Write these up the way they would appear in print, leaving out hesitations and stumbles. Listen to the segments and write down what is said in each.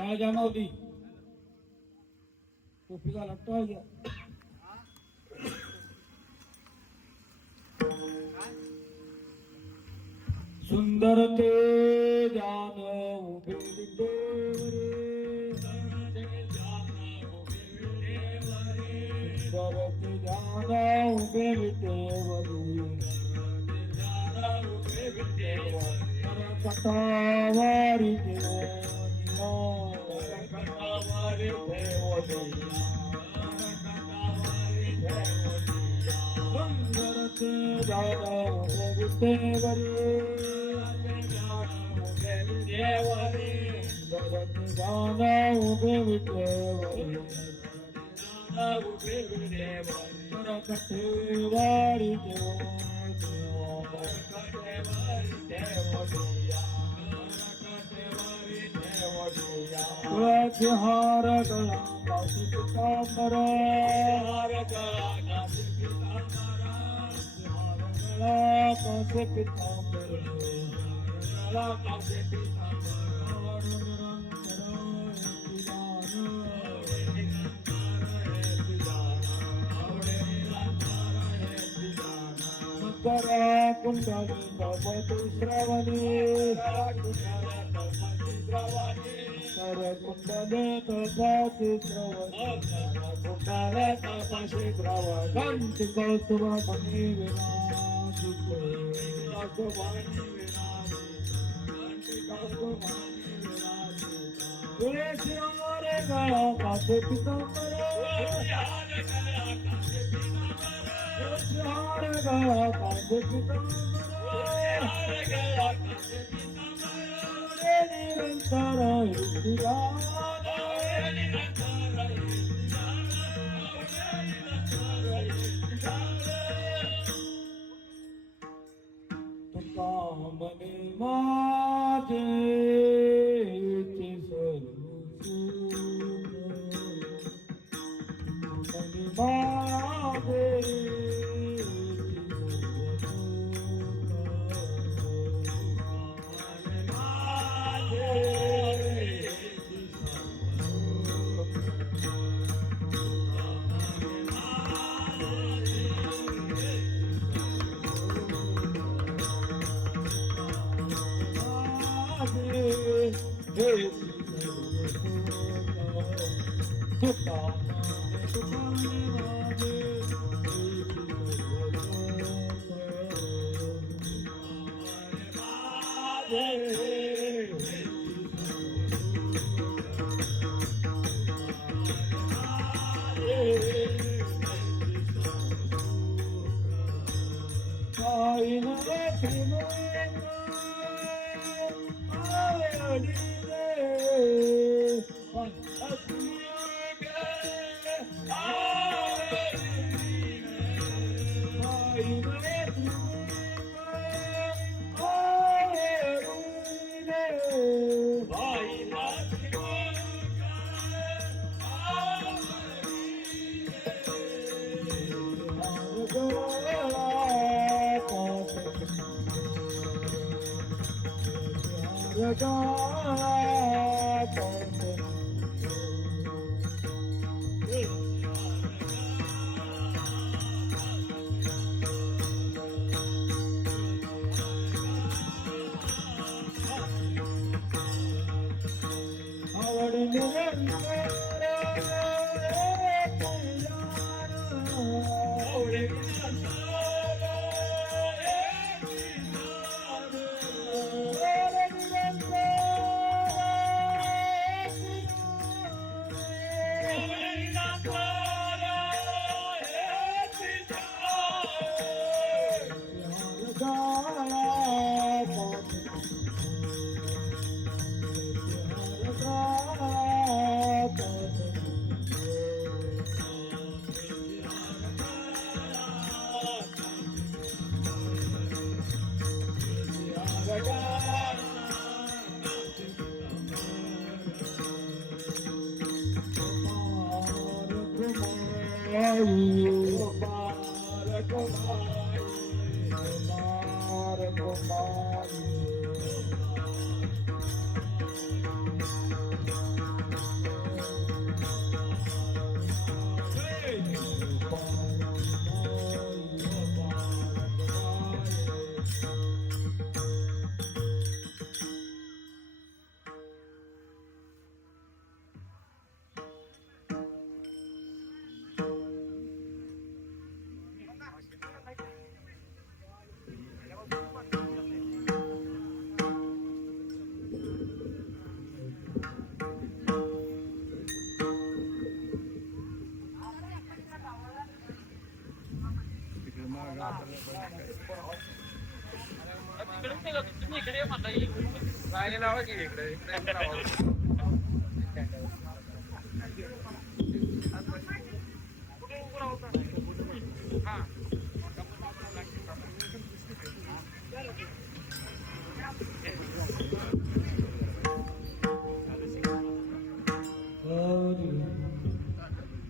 काय जाना होती टोपी का लट्टा हो गया सुंदर ते जान उभे विटेवरे सुंदर ते जान उभे विटेवरे कटावारी सुंदर ते जान उभे विटेवरे जाना उभे विटेवरे कटेवारी हार गया काशी पीतांबर हार गया काशी पीतांबर करा कुंडली कपति श्रवणी कर कुंडले कपति श्रवणी कांति कौस्तुभ मणि तुलसी हमारे गया काशी पीतांबर हमारे गया काशी पीतांबर निरंतर तुका मने माझे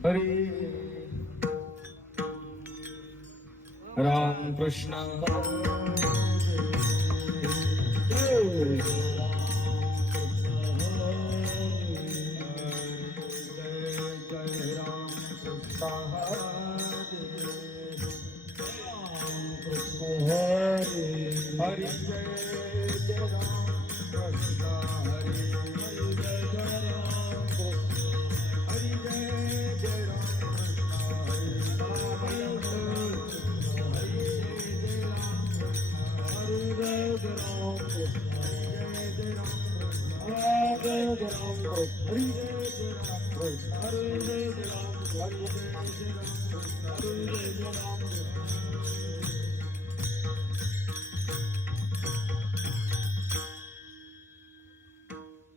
हरी राम कृष्ण हरि जय जय राम कृष्ण हरि जय जय राम कृष्ण हरि जय जय राम कृष्ण हरि हरि जय जय राम कृष्ण हरि जय जय राम कृष्ण हरि जय जय राम कृष्ण हरि जय जय राम कृष्ण हरि जय जय राम कृष्ण हरि जय जय राम कृष्ण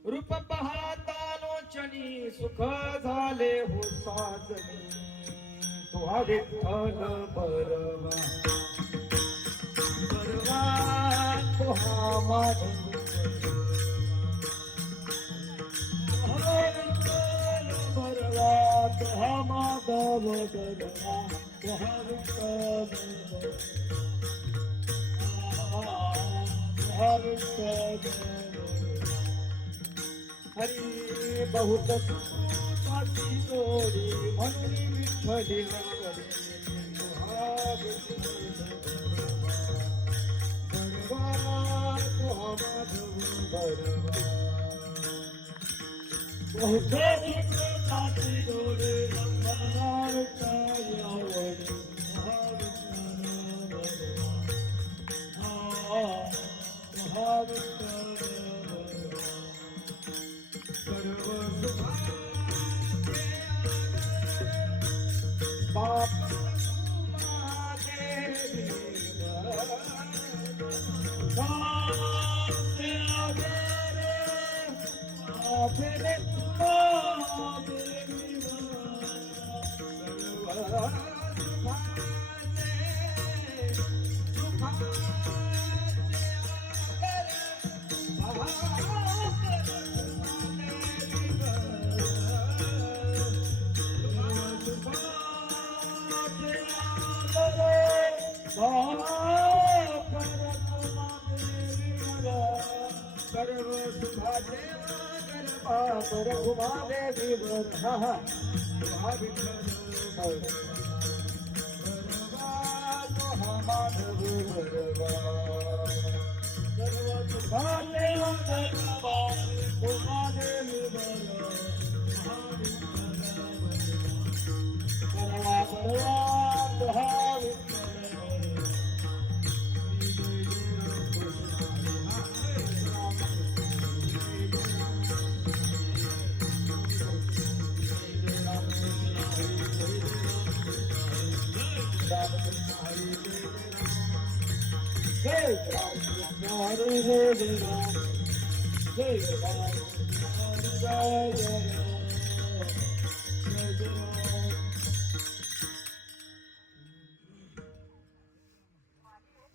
रूप पाहता लोचनी सुख झाले हो साजनी तुहा विठ्ठल बरवा बरवा तुहा माधव बरवा तुहा माधव बरवा तुहा विठ्ठल तुहा विठ्ठल हरी बहुत साची जोडी म्हणून विठ्ठली नगरी बरवा तुहा माधव बरवा बहुत साची जोडी विठ्ठल आवडी सर्व सुखाचे देवी बरवा माधव बरवा सर्व सुखाचे देवी बरवा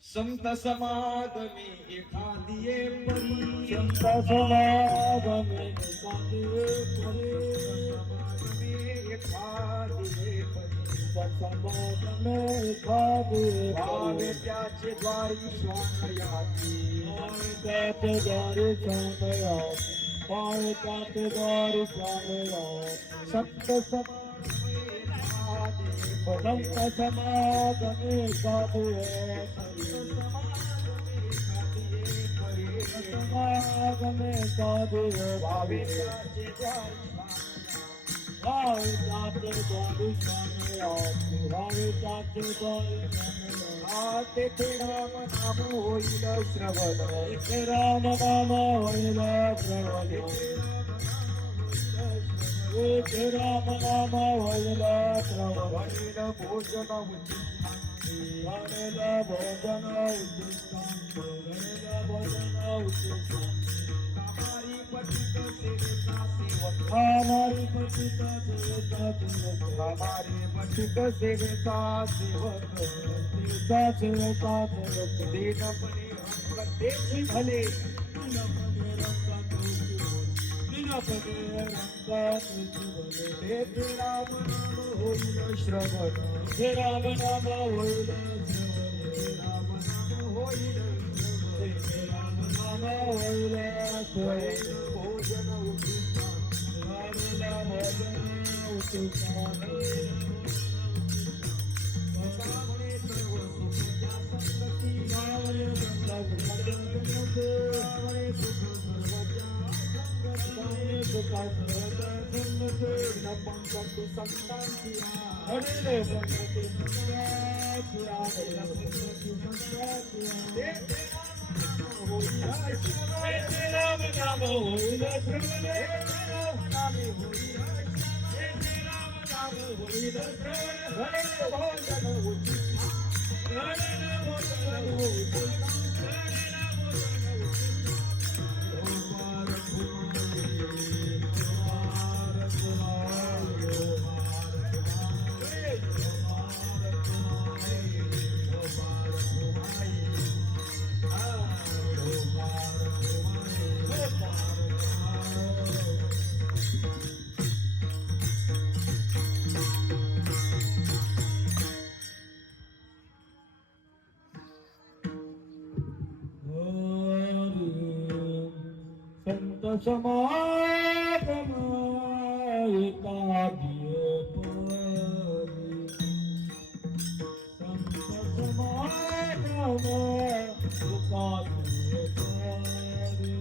संत समागमे एखादी परी संत समागमे एखादी समागमे एखादी भावे त्याचे द्वारी स्वामयाती त्याचे द्वारी स्वामयाती भावे त्याचे द्वारी स्वामयाती संत समागमे एखादी समागमे साधु भावे भावे जाते द्वारी स्वामी भावे जाते द्वारी ते राम नाम होईल श्रवण ते राम नाम होईल श्रवण ते राम नाम होईल श्रवण भोजन भोजन हमारे बंटिक सेवेचा सेवक सेवेचा सेवक दीनपणे रंगतेची भले दीनपणे रंगतेची भले हे राम नाम होईल श्रवण हे राम नाम होईल श्रवण हे राम नाम होईल श्रवण हे राम नाम होईल श्रवण भोजन उठिता राम भोजन उठिता संत समागम एकाग्य परी संत समागम एकाग्य परी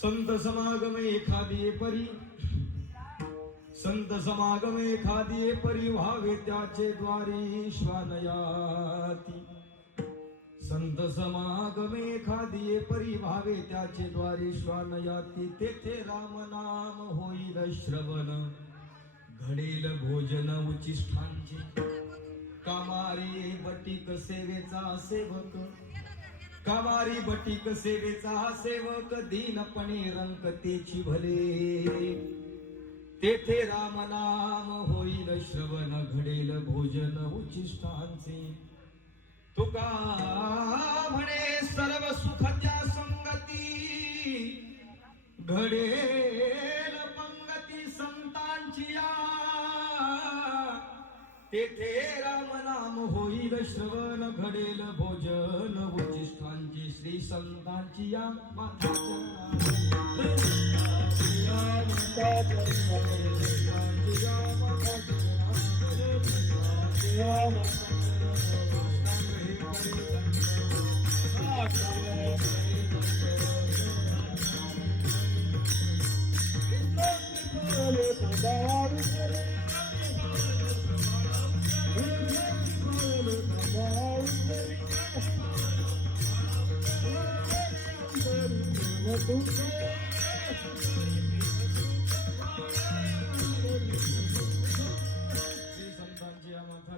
संत समागम एखादी परी, संत समागम एखादी परी व्हावे त्याचे द्वारी श्वानयाती. संत समागम एखादी परी व्हावे त्याचे द्वारी श्वानयाती. तेथे राम नाम होईल श्रवण, घडेल भोजन उचिष्ठांचे. कामारी बटीक सेवेचा सेवक, कामारी बटीक सेवेचा सेवक. दीनपणे रंकतेची भले, तेथे राम नाम होईल श्रवण, घडेल भोजन उचिष्ठांचे. तुका म्हणे सर्व सुख त्या संगती, घडेल पंगती संतांची या. तेथे राम नाम होईल श्रवण, घडेल भोजन उचिष्ठांची. श्री संतांची या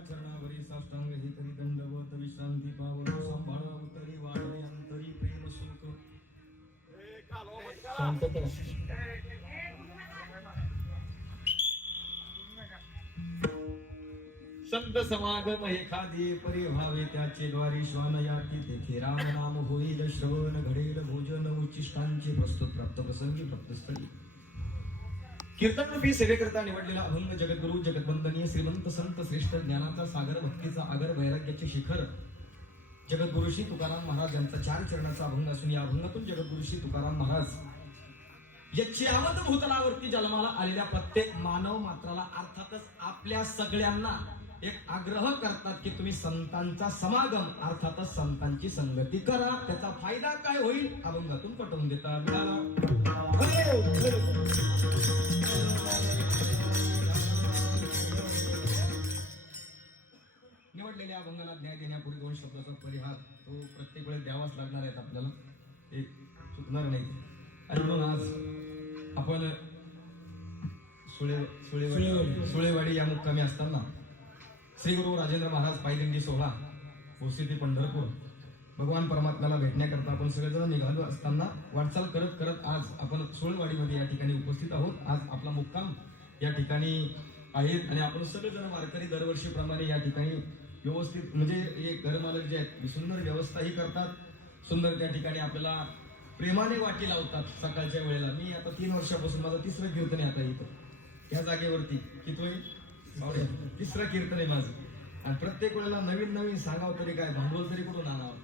चरणावरी साष्टांग ही तरी दंडवत विश्रांती पावन. सांभाळा उतरी वाढणे अंतरी प्रेम सुख. शांतता. संत समागम एखादी परी व्हावे त्याचे द्वारी श्वानयाती. तेथे राम नाम होईल श्रवण, घडेल भोजन उचिष्ठांचे. प्रस्तुत प्राप्त प्रसंगी प्राप्तस्थळी कीर्तन रूपी सेवेकरता निवडलेला अभंग जगद्गुरु जगतवंदनीय श्रीमंत संत श्रेष्ठ ज्ञानाचा सागर भक्तीचा आगर वैराग्याचे शिखर जगद्गुरु श्री तुकाराम महाराज यांचा 4 चरणाचा अभंग असून या अभंगातून जगद्गुरु श्री तुकाराम महाराज याची आवत भूतलावरती जन्माला आलेल्या प्रत्येक मानव मात्राला अर्थातच आपल्या सगळ्यांना एक आग्रह करतात की तुम्ही संतांचा समागम अर्थातच संतांची संगती करा. त्याचा फायदा काय होईल अभंगातून पटवून देतात. निवडलेल्या अभंगाला न्याय देण्यापूर्वी 2 शब्दाचा परिहार तो प्रत्येक वेळेस द्यावाच लागणार आहेत आपल्याला, एक चुकणार नाही. आणि म्हणून आज आपण सुळेवाडी या मुक्कामी असताना श्री गुरु राजेंद्र महाराज पायदिंडी सोहळा उपस्थिती पंढरपूर भगवान परमात्म्याला भेटण्याकरता आपण सगळेजण निघालो असताना वाटचाल करत करत आज आपण सुळेवाडीमध्ये या ठिकाणी उपस्थित आहोत. आज आपला मुक्काम या ठिकाणी आहेत आणि आपण सगळेजण वारकरी दरवर्षीप्रमाणे या ठिकाणी व्यवस्थित म्हणजे एक घरमालक जे आहेत सुंदर व्यवस्थाही करतात. सुंदर त्या ठिकाणी आपल्याला प्रेमाने वाटी लावतात सकाळच्या वेळेला. मी आता 3 वर्षापासून माझं 3रं कीर्तन आहे आता इथं या जागेवरती. किती 3रं कीर्तन आहे माझं. आणि प्रत्येक वेळेला नवीन नवीन सांगावं तरी काय भांडवल तरी कुठून आणावं.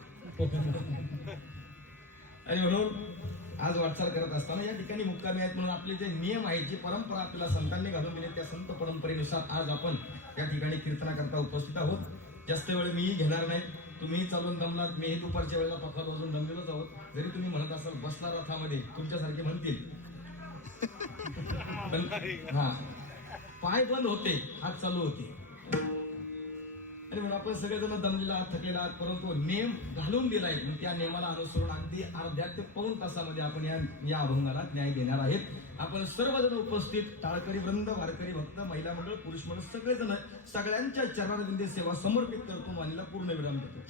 आणि म्हणून आज वाटचाल करत असताना या ठिकाणी मुक्कामी आहेत म्हणून आपले जे नियम आहेत जी परंपरा आपल्याला संतांनी घालून दिली त्या संत परंपरेनुसार आज आपण या ठिकाणी कीर्तनाकरता उपस्थित आहोत. जास्त वेळ मीही घेणार नाही. तुम्हीही चालून दमलात, मीही दुपारच्या वेळेला पखाल वाजून दमलेलोच आहोत. जरी तुम्ही म्हणत असाल बसला रथामध्ये तुमच्यासारखे म्हणतील पण हा पाय बंद होते हात चालू होते. आणि म्हणून आपण सगळेजण दमलेला आहात, थकलेला आहात, परंतु नियम घालून दिलाय. त्या नियमाला अनुसरून अगदी अर्ध्या ते पाऊण तासामध्ये आपण या अभंगाला न्याय देणार आहेत. आपण सर्वजण उपस्थित टाळकरी वृंद, वारकरी भक्त, महिला मंडळ, पुरुष मंडळ सगळेजण सगळ्यांच्या चरणारविंदे सेवा समर्पित करतो. वाणीला पूर्ण विराम देतो.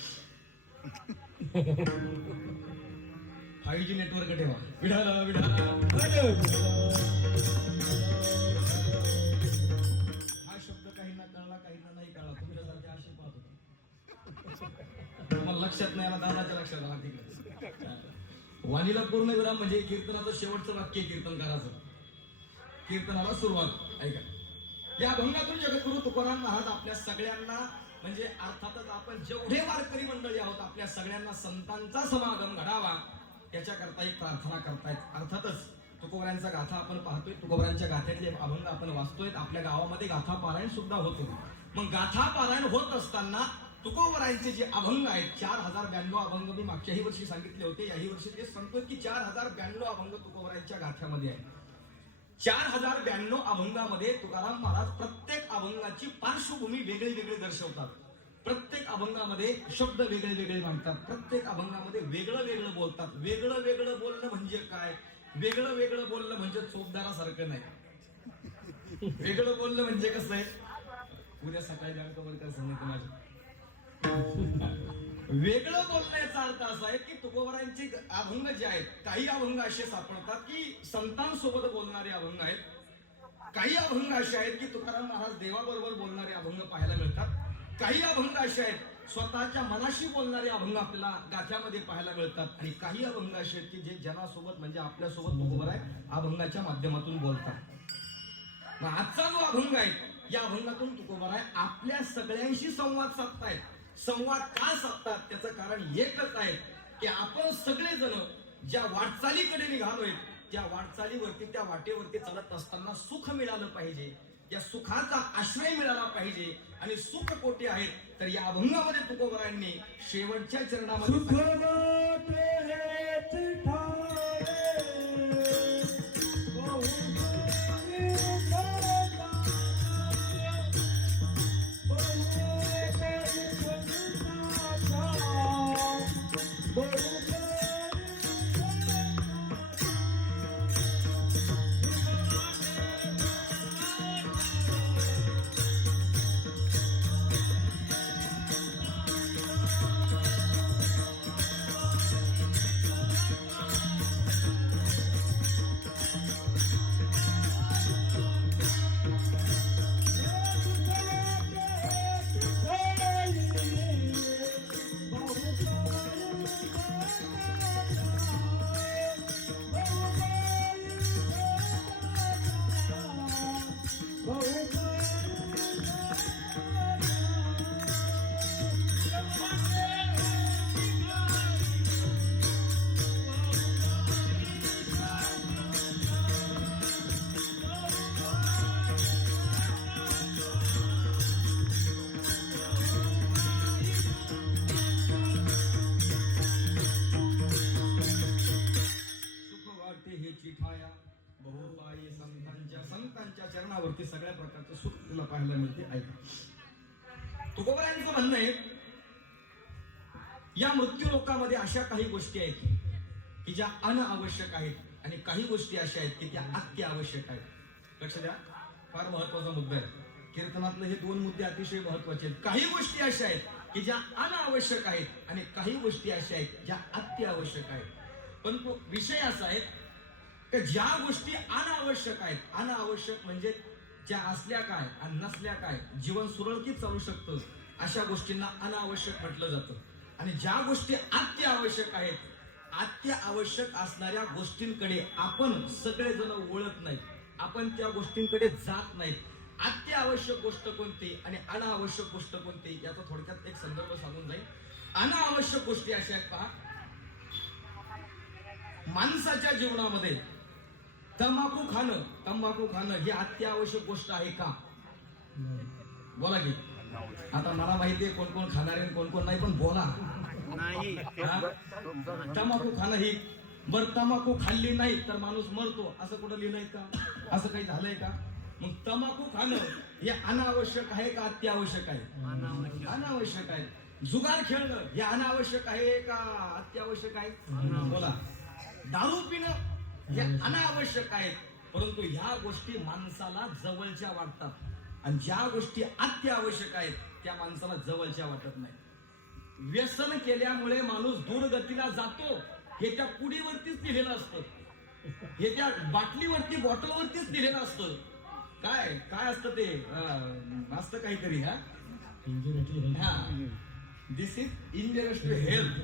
5G नेटवर्क ठेवा. विढाला विढाला काहींना कळला काहींना नाही कळला. तुमच्यासारखे असे पाहत होते मला लक्षात नाही आला, दादाच्या लक्षात आला. तिकडे वाणीला पूर्ण विराम म्हणजे कीर्तनाचं शेवटचं वाक्य कीर्तन करायचं. कीर्तनाला सुरुवात ऐका. या अभंगातून जगद्गुरु तुकाराम महाराज आपल्या सगळ्यांना म्हणजे अर्थातच आपण जेवढे वारकरी मंडळी आहोत आपल्या सगळ्यांना संतांचा समागम घडावा याच्याकरता एक प्रार्थना करतायत. अर्थातच तुकोबऱ्यांचा गाथा आपण पाहतोय, तुकोबऱ्यांच्या गाथ्यातले अभंग आपण वाचतोय. आपल्या गावामध्ये गाथा पारायण सुद्धा होतो. मग गाथा पारायण होत असताना तुकोबरायांचे जे अभंग आहेत 4092 अभंग मी मागच्याही वर्षी सांगितले होते, याही वर्षी ते सांगतो की 4092 अभंग तुकोबरायांच्या गाथ्यामध्ये आहे. 4092 अभंगामध्ये तुकाराम महाराज प्रत्येक अभंगाची पार्श्वभूमी वेगळी वेगळी दर्शवतात. प्रत्येक अभंगामध्ये शब्द वेगळे वेगळे मांडतात. प्रत्येक अभंगामध्ये वेगळं वेगळं बोलतात. वेगळं वेगळं बोलणं म्हणजे काय? वेगळं वेगळं बोलणं म्हणजे चोपदारासारखं नाही. वेगळं बोलणं म्हणजे कसं आहे? उद्या सकाळी बँकेवर काय सांगितलं माझ्या वेगळं बोलण्याचा अर्थ असा आहे की तुकोबरायांचे अभंग जे आहेत, काही अभंग असे सापडतात की संतांसोबत बोलणारे अभंग आहेत. काही अभंग असे आहेत की तुकाराम महाराज देवाबरोबर बोलणारे अभंग पाहायला मिळतात. काही अभंग असे आहेत स्वतःच्या मनाशी बोलणारे अभंग आपल्याला गाथ्यामध्ये पाहायला मिळतात. आणि काही अभंग असे आहेत की जे जनासोबत म्हणजे आपल्यासोबत तुकोबराय अभंगाच्या माध्यमातून बोलतात. मग आजचा जो अभंग आहे, या अभंगातून तुकोबराय आपल्या सगळ्यांशी संवाद साधतायत. संवाद का साधतात त्याचं कारण एकच आहे की आपण सगळेजण ज्या वाटचालीकडे निघालोय, त्या वाटचालीवरती, त्या वाटेवरती चालत असताना सुख मिळालं पाहिजे. या सुखाचा आश्रय मिळाला पाहिजे. आणि सुख कोठे आहेत तर या अभंगामध्ये तुकोबरायांनी शेवटच्या चरणामध्ये चिठाया बहुपायी संतांच्या चरणावरती सगळ्या प्रकारचं सुख तुला पाहायला मिळते. ऐका, तुकोबरायांचं म्हणणं आहे या मृत्यू लोकामध्ये अशा काही गोष्टी आहेत की ज्या अनआवश्यक आहेत आणि काही गोष्टी अशा आहेत की त्या अत्यावश्यक आहेत. लक्ष द्या, फार महत्वाचा मुद्दा आहे. कीर्तनातले हे दोन मुद्दे अतिशय महत्वाचे आहेत. काही गोष्टी अशा आहेत की ज्या अनआवश्यक आहेत आणि काही गोष्टी अशा आहेत ज्या अत्यावश्यक आहेत. पण तो विषय असा आहे की ज्या गोष्टी अनावश्यक आहेत, अनावश्यक म्हणजे ज्या असल्या काय आणि नसल्या काय, जीवन सुरळीत चालू शकतं अशा गोष्टींना अनावश्यक म्हटलं जातं. आणि ज्या गोष्टी अत्यावश्यक आहेत, अत्यावश्यक असणाऱ्या गोष्टींकडे आपण सगळेजण वळत नाहीत, आपण त्या गोष्टींकडे जात नाहीत. अत्यावश्यक गोष्ट कोणती आणि अनावश्यक गोष्ट कोणती याचा थोडक्यात एक संदर्भ सांगून जाईल. अनावश्यक गोष्टी अशा आहेत पहा, माणसाच्या जीवनामध्ये तंबाखू खाणं ही अत्यावश्यक गोष्ट आहे का? बोला की. आता मला माहितीये कोण कोण खाणार आहे कोण कोण नाही, पण बोला. तंबाखू खाणं ही बरं, तंबाखू खाल्ली नाही तर माणूस मरतो असं कुठं लिहिलंय का? असं काही झालंय का? मग तंबाखू खाणं हे अनावश्यक आहे का अत्यावश्यक आहे? अनावश्यक आहे. जुगार खेळणं हे अनावश्यक आहे का अत्यावश्यक आहे? बोला. दारू पिणं हे अनावश्यक आहेत, परंतु ह्या गोष्टी माणसाला जवळच्या वाटतात. आणि ज्या गोष्टी अत्यावश्यक आहेत त्या माणसाला जवळच्या वाटत नाही. व्यसन केल्यामुळे माणूस दुर्गतीला जातो हे त्या पुडीवरतीच लिहिलेलं असतं, हे त्या बाटलीवरती बॉटलवरतीच लिहिलेलं असतं. काय काय असतं ते असतं काहीतरी. दिस इज इंजुरियस टू हेल्थ.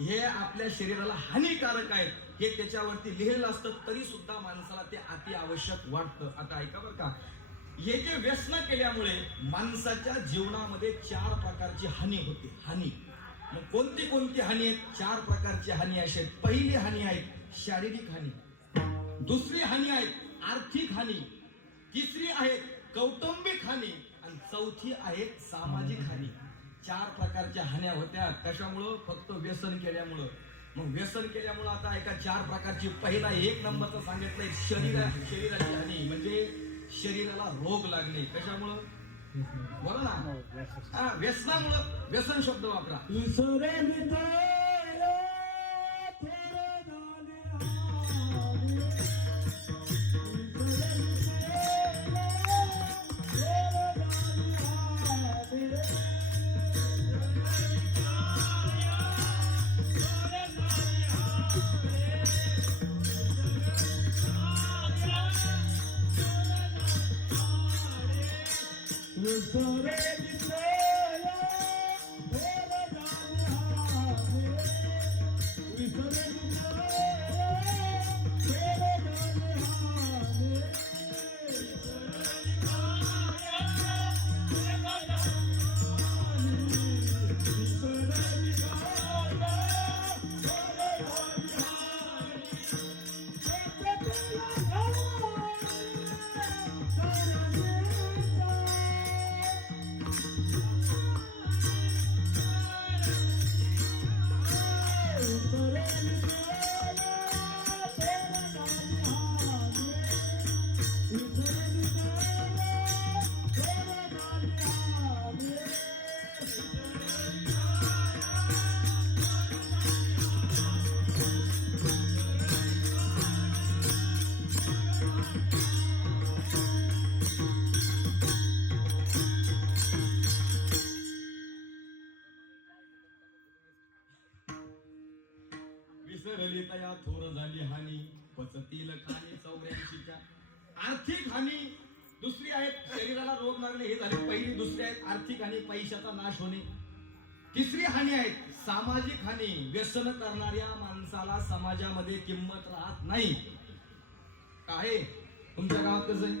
हे आपल्या शरीराला हानिकारक आहे हे त्याच्यावरती लिहिलेलं असतं, तरी सुद्धा माणसाला ते अति आवश्यक वाटतं. आता ऐका बरं का, हे जे व्यसन केल्यामुळे माणसाच्या जीवनामध्ये 4 प्रकारची हानी होते. हानी मग कोणती कोणती हानी आहेत? 4 प्रकारची हानी अशी आहेत. पहिली हानी आहे शारीरिक हानी, दुसरी हानी आहे आर्थिक हानी, तिसरी आहे कौटुंबिक हानी आणि चौथी आहे सामाजिक हानी. 4 प्रकारच्या हान्या होत्या. कशामुळं? फक्त व्यसन केल्यामुळं. मग व्यसन केल्यामुळं आता एका 4 प्रकारची, पहिला 1 नंबरचं सांगितलंय शरीराची हानी, म्हणजे शरीराला रोग लागणे. कशामुळं? बोला ना. व्यसनामुळं. व्यसन शब्द वापरा. विसरली तया थोर झाली हानी, पचतील खाणी 84च्या. आर्थिक हानी दुसरी आहे, शरीराला रोग लागणे, हे झाले पहिली. दुसरी आहे आर्थिक हानी, पैशाचा नाश होणे. तिसरी हानी आहे सामाजिक हानी, व्यसन करणाऱ्या माणसाला समाजामध्ये किंमत राहत नाही. काय तुमच्या गावात कसं आहे?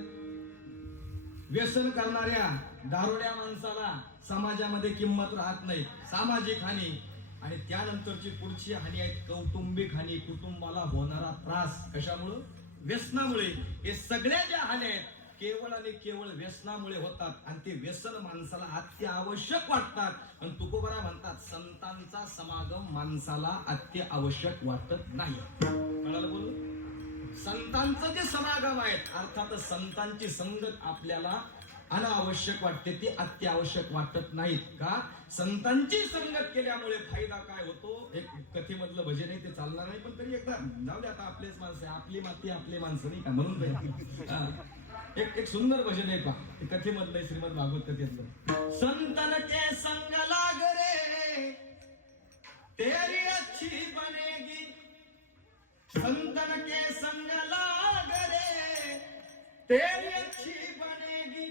व्यसन करणाऱ्या दारुड्या माणसाला समाजामध्ये किंमत राहत नाही. सामाजिक हानी. आणि त्यानंतरची पुढची हानी आहे कौटुंबिक हानी, कुटुंबाला होणारा त्रास. कशामुळं? व्यसनामुळे. हे सगळ्या ज्या हानी आहेत केवळ आणि केवळ व्यसनामुळे होतात. आणि ते व्यसन माणसाला अत्यावश्यक वाटतात. आणि तुकोबरा म्हणतात संतांचा समागम माणसाला अत्यावश्यक वाटत नाही. कळालं बोलू? संतांचं जे समागम आहेत, अर्थात संतांची संगत आपल्याला अनावश्यक वाटते, ती अत्यावश्यक वाटत नाहीत. का? संतांची संगत केल्यामुळे फायदा काय होतो? एक कथेमधलं भजन आहे, ते चालणार नाही, पण तरी एकदा जाऊ दे. आता आपलेच माणसं आहे, आपली माती आपले माणसं, नाही का? म्हणून एक सुंदर भजन आहे पहा, ते कथेमधलं आहे, श्रीमद भागवत कथेतलं. संतन के संग लाग रे तेरी अच्छी बनेगी, संतन के संग लाग रे तेरी अच्छी बनेगी,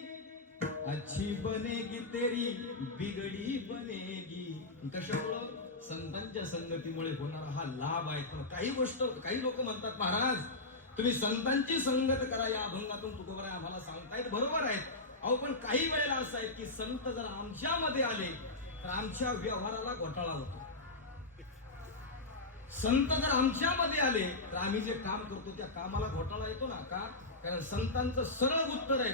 अच्छी बनेगी तेरी बिगड़ी बनेगी. कशामुळं? संतांच्या संगतीमुळे होणारा हा लाभ आहे. पण काही लोक म्हणतात महाराज तुम्ही संतांची संगत करा, या अभंगातून तुकोबरा आम्हाला सांगतायत. बरोबर आहेत. अहो पण काही वेळेला असं आहे की संत जर आमच्यामध्ये आले तर आमच्या व्यवहाराला घोटाळा होतो. संत जर आमच्यामध्ये आले तर आम्ही जे काम करतो त्या कामाला घोटाळा येतो ना. का? कारण संतांचं सरळ उत्तर आहे,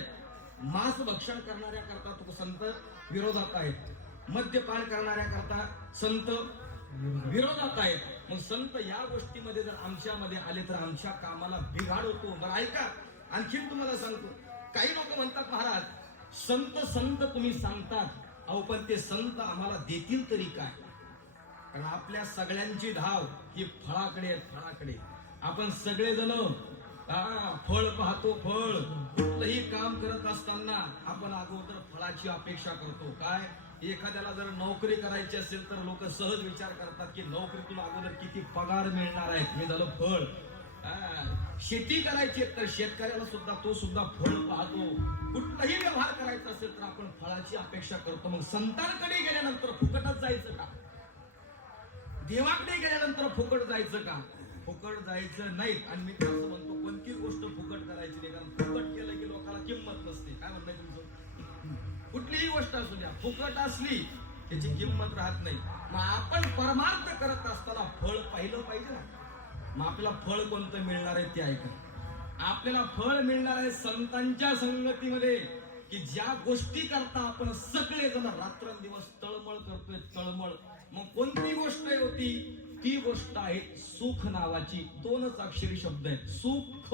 मांस भक्षण करणाऱ्या करता तो संत विरोधात आहेत, मद्यपान करणाऱ्या करता संत विरोधात आहेत. मग संत या गोष्टीमध्ये जर आमच्यामध्ये आले तर आमच्या कामाला बिघाड होतो. बरं ऐका, आणखीन तुम्हाला सांगतो. काही लोक म्हणतात महाराज संत तुम्ही सांगतात, अहो पण ते संत आम्हाला देतील तरी काय? कारण आपल्या सगळ्यांची धाव ही फळाकडे आहे, फळाकडे. आपण सगळेजण फळ पाहतो. फळ कुठलंही काम करत असताना आपण अगोदर फळाची अपेक्षा करतो. काय? एखाद्याला जर नोकरी करायची असेल तर लोक सहज विचार करतात की नोकरीतून अगोदर किती पगार मिळणार आहे, हे झालं फळ. शेती करायची तर शेतकऱ्याला सुद्धा तो सुद्धा फळ पाहतो. कुठलाही व्यवहार करायचा असेल तर आपण फळाची अपेक्षा करतो. मग संतांकडे गेल्यानंतर फुकटच जायचं का? देवाकडे गेल्यानंतर फुकट जायचं का? फुकट जायचं नाही. आणि मी असं म्हणतो कोणतीच गोष्ट फुकट करायची नाही, कारण फुकट केलं की लोकांना किंमत नसते. काय म्हणणं आहे तुमचं? कुठलीही गोष्ट असू द्या, फुकट असली त्याची किंमत राहत नाही. मग आपण परमार्थ करत असताना फळ पाहिलं पाहिजे ना. मग आपल्याला फळ कोणतं मिळणार आहे ते ऐका. आपल्याला फळ मिळणार आहे संतांच्या संगतीमध्ये, की ज्या गोष्टी करता आपण सगळे जण रात्रंदिवस तळमळ करतो. होती ती गोष्ट आहे सुख नावाची. 2च अक्षरी शब्द आहे सुख.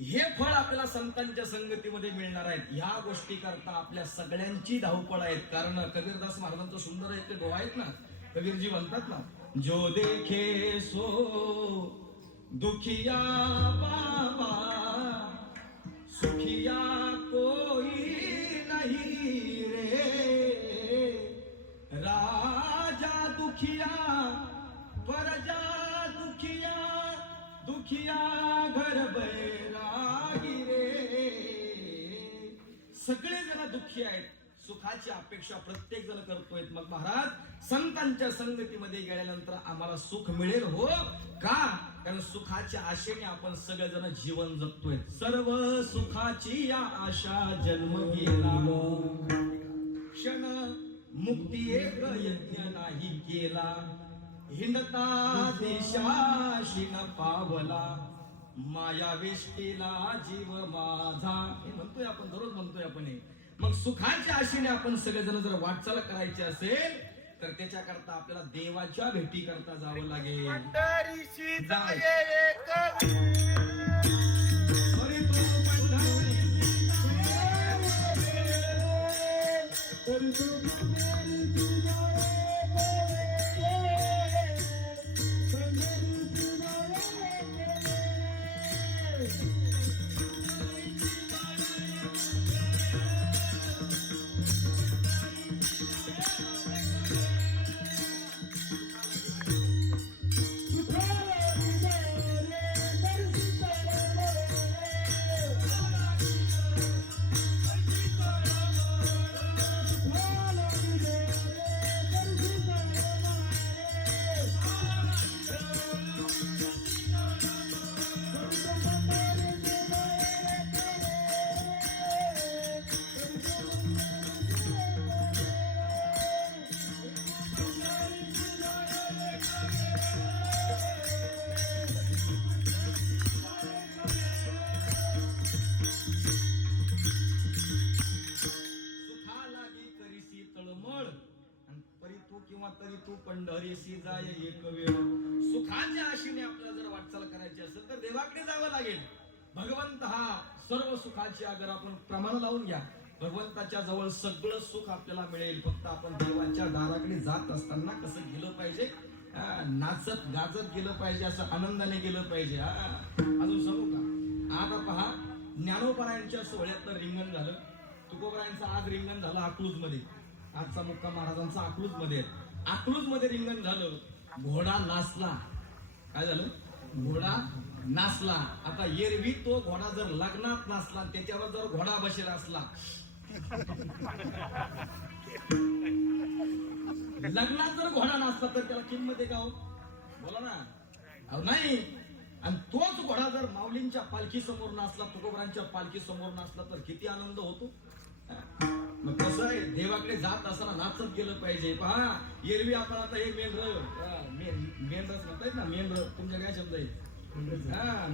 हे फळ आपल्याला संतांच्या संगतीमध्ये मिळणार आहेत. ह्या गोष्टी करता आपल्या सगळ्यांची धावपळ आहेत. कारण कबीरदास महाराजांचं सुंदर एक दोहा आहेत ना, कबीरजी म्हणतात ना, जो देखे सो दुखिया बाबा, सुखिया कोई नहीं रे, राजा दुखिया प्रजा दुखिया, दुखिया घर बैरागी रे. सगळे जण दुःखी आहेत. सुखाची अपेक्षा प्रत्येक जण करतोय. मग महाराज संतांच्या संगतीमध्ये गेल्यानंतर आम्हाला सुख मिळेल हो का? कारण सुखाच्या आशेने आपण सगळेजण जीवन जगतोय. सर्व सुखाची या आशा जन्म गेला, क्षण मुक्ती एक यज्ञ नाही केला, हिंडता देशाशी न पावला, माया वेष्टीला जीव माझा. हे म्हणतोय आपण, दररोज म्हणतोय आपण हे. मग सुखाच्या आशेने आपण सगळेजण जर वाटचाल करायची असेल तर त्याच्याकरता आपल्याला देवाच्या भेटी करता जावं लागेल. पंढरीशी जाय. जाये एक हरी तू पंढरीशी तरी तू पंढरीशी जाये पंढरीशी तरी तू पंढरीशी जाय एक वेळ. सुखाच्या आशेने आपल्याला जर वाटचाल करायची असेल तर देवाकडे जावं लागेल. भगवंत हा सर्व सुखाची अगर आपण प्रमाण लावून घ्या, भगवंताच्या जवळ सगळं सुख आपल्याला मिळेल. फक्त आपण देवाच्या दाराकडे जात असताना कसं गेलं पाहिजे, नाचत गाजत गेलं पाहिजे, असं आनंदाने गेलं पाहिजे. अजून सांगू का, आता पहा ज्ञानोबरायांच्या सोहळ्यातलं रिंगण झालं, तुकोबरायांचं आज रिंगण झालं अकलूज मध्ये. आजचा मुक्काम महाराजांचा अकलूज मध्ये. अकलूज मध्ये रिंगण झालं, घोडा नाचला. काय झालं? घोडा नाचला. आता एरवी तो घोडा जर लग्नात नाचला, त्याच्यावर जर घोडा बसेला असला, लग्नात जर घोडा नाचला तर त्याला किंमत आहे का हो? बोला ना. अहो नाही. आणि तोच घोडा जर माऊलींच्या पालखी समोर नाचला, तुकोबरांच्या पालखी समोर नाचला तर किती आनंद होतो. मग कसं आहे, देवाकडे जात असताना नाचत गेलं पाहिजे. पहा एरवी आपण आता हे मेंढर म्हणतायत ना, मेंढर तुमच्या काय शब्द आहे?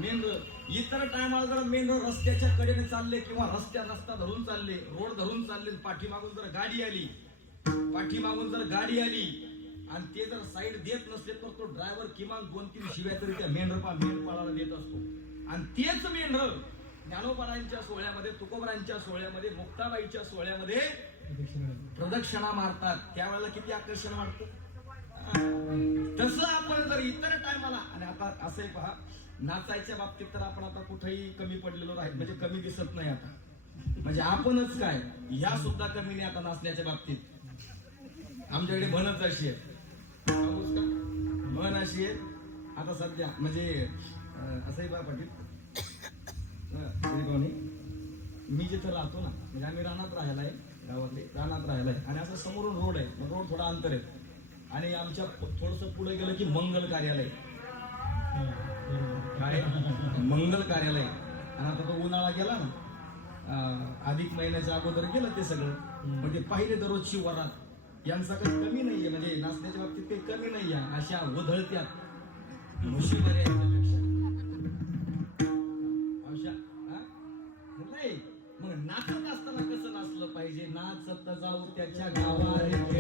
मेंढर. इतर टायमाला जर मेंढर रस्त्याच्या कडेने चालले किंवा रस्ता धरून चालले, रोड धरून चालले, पाठीमागून जर गाडी आली आणि ते जर साईड देत नसले तर तो ड्रायव्हर किमान 2-3 शिव्या तरी त्या मेंढपाळाला देत असतो. आणि तेच मेंढर ज्ञानोबरायांच्या सोहळ्यामध्ये, तुकोबरायांच्या सोहळ्यामध्ये, मुक्ताबाईच्या सोहळ्यामध्ये प्रदक्षिणा मारतात. त्यावेळेला किती आकर्षण वाटतं. तसं आपण जर इतर टायमाला, आणि आता असंही पहा, नाचायच्या बाबतीत तर आपण आता कुठेही कमी पडलेलो आहे, म्हणजे कमी दिसत नाही आता. म्हणजे आपणच काय, ह्या सुद्धा कमी नाही आता नाचण्याच्या बाबतीत. आमच्याकडे म्हणच अशी आहे, म्हण अशी आहे आता सध्या. म्हणजे असंही पहा पाटील, मी जिथं राहतो ना, म्हणजे आम्ही रानात राहायला आहे, गावातले रानात राहायला आहे, आणि असं समोरून रोड आहे. मग रोड थोडा अंतर आहे आणि आमच्या थोडस पुढे गेलं की मंगल कार्यालय. काय मंगल कार्यालय. आणि आता तो उन्हाळा गेला ना, अधिक महिन्याच्या अगोदर गेलं ते सगळं. म्हणजे पाहिले दररोजची वरात. यांचा काही कमी नाहीये, म्हणजे नाचण्याच्या बाबतीत काही कमी नाहीये. अशा उधळत्यात म्हशी बऱ्या याच्यापेक्षा. नाही मग नाचत असताना कसं नाचलं पाहिजे? नाचत जाऊ त्याच्या गावात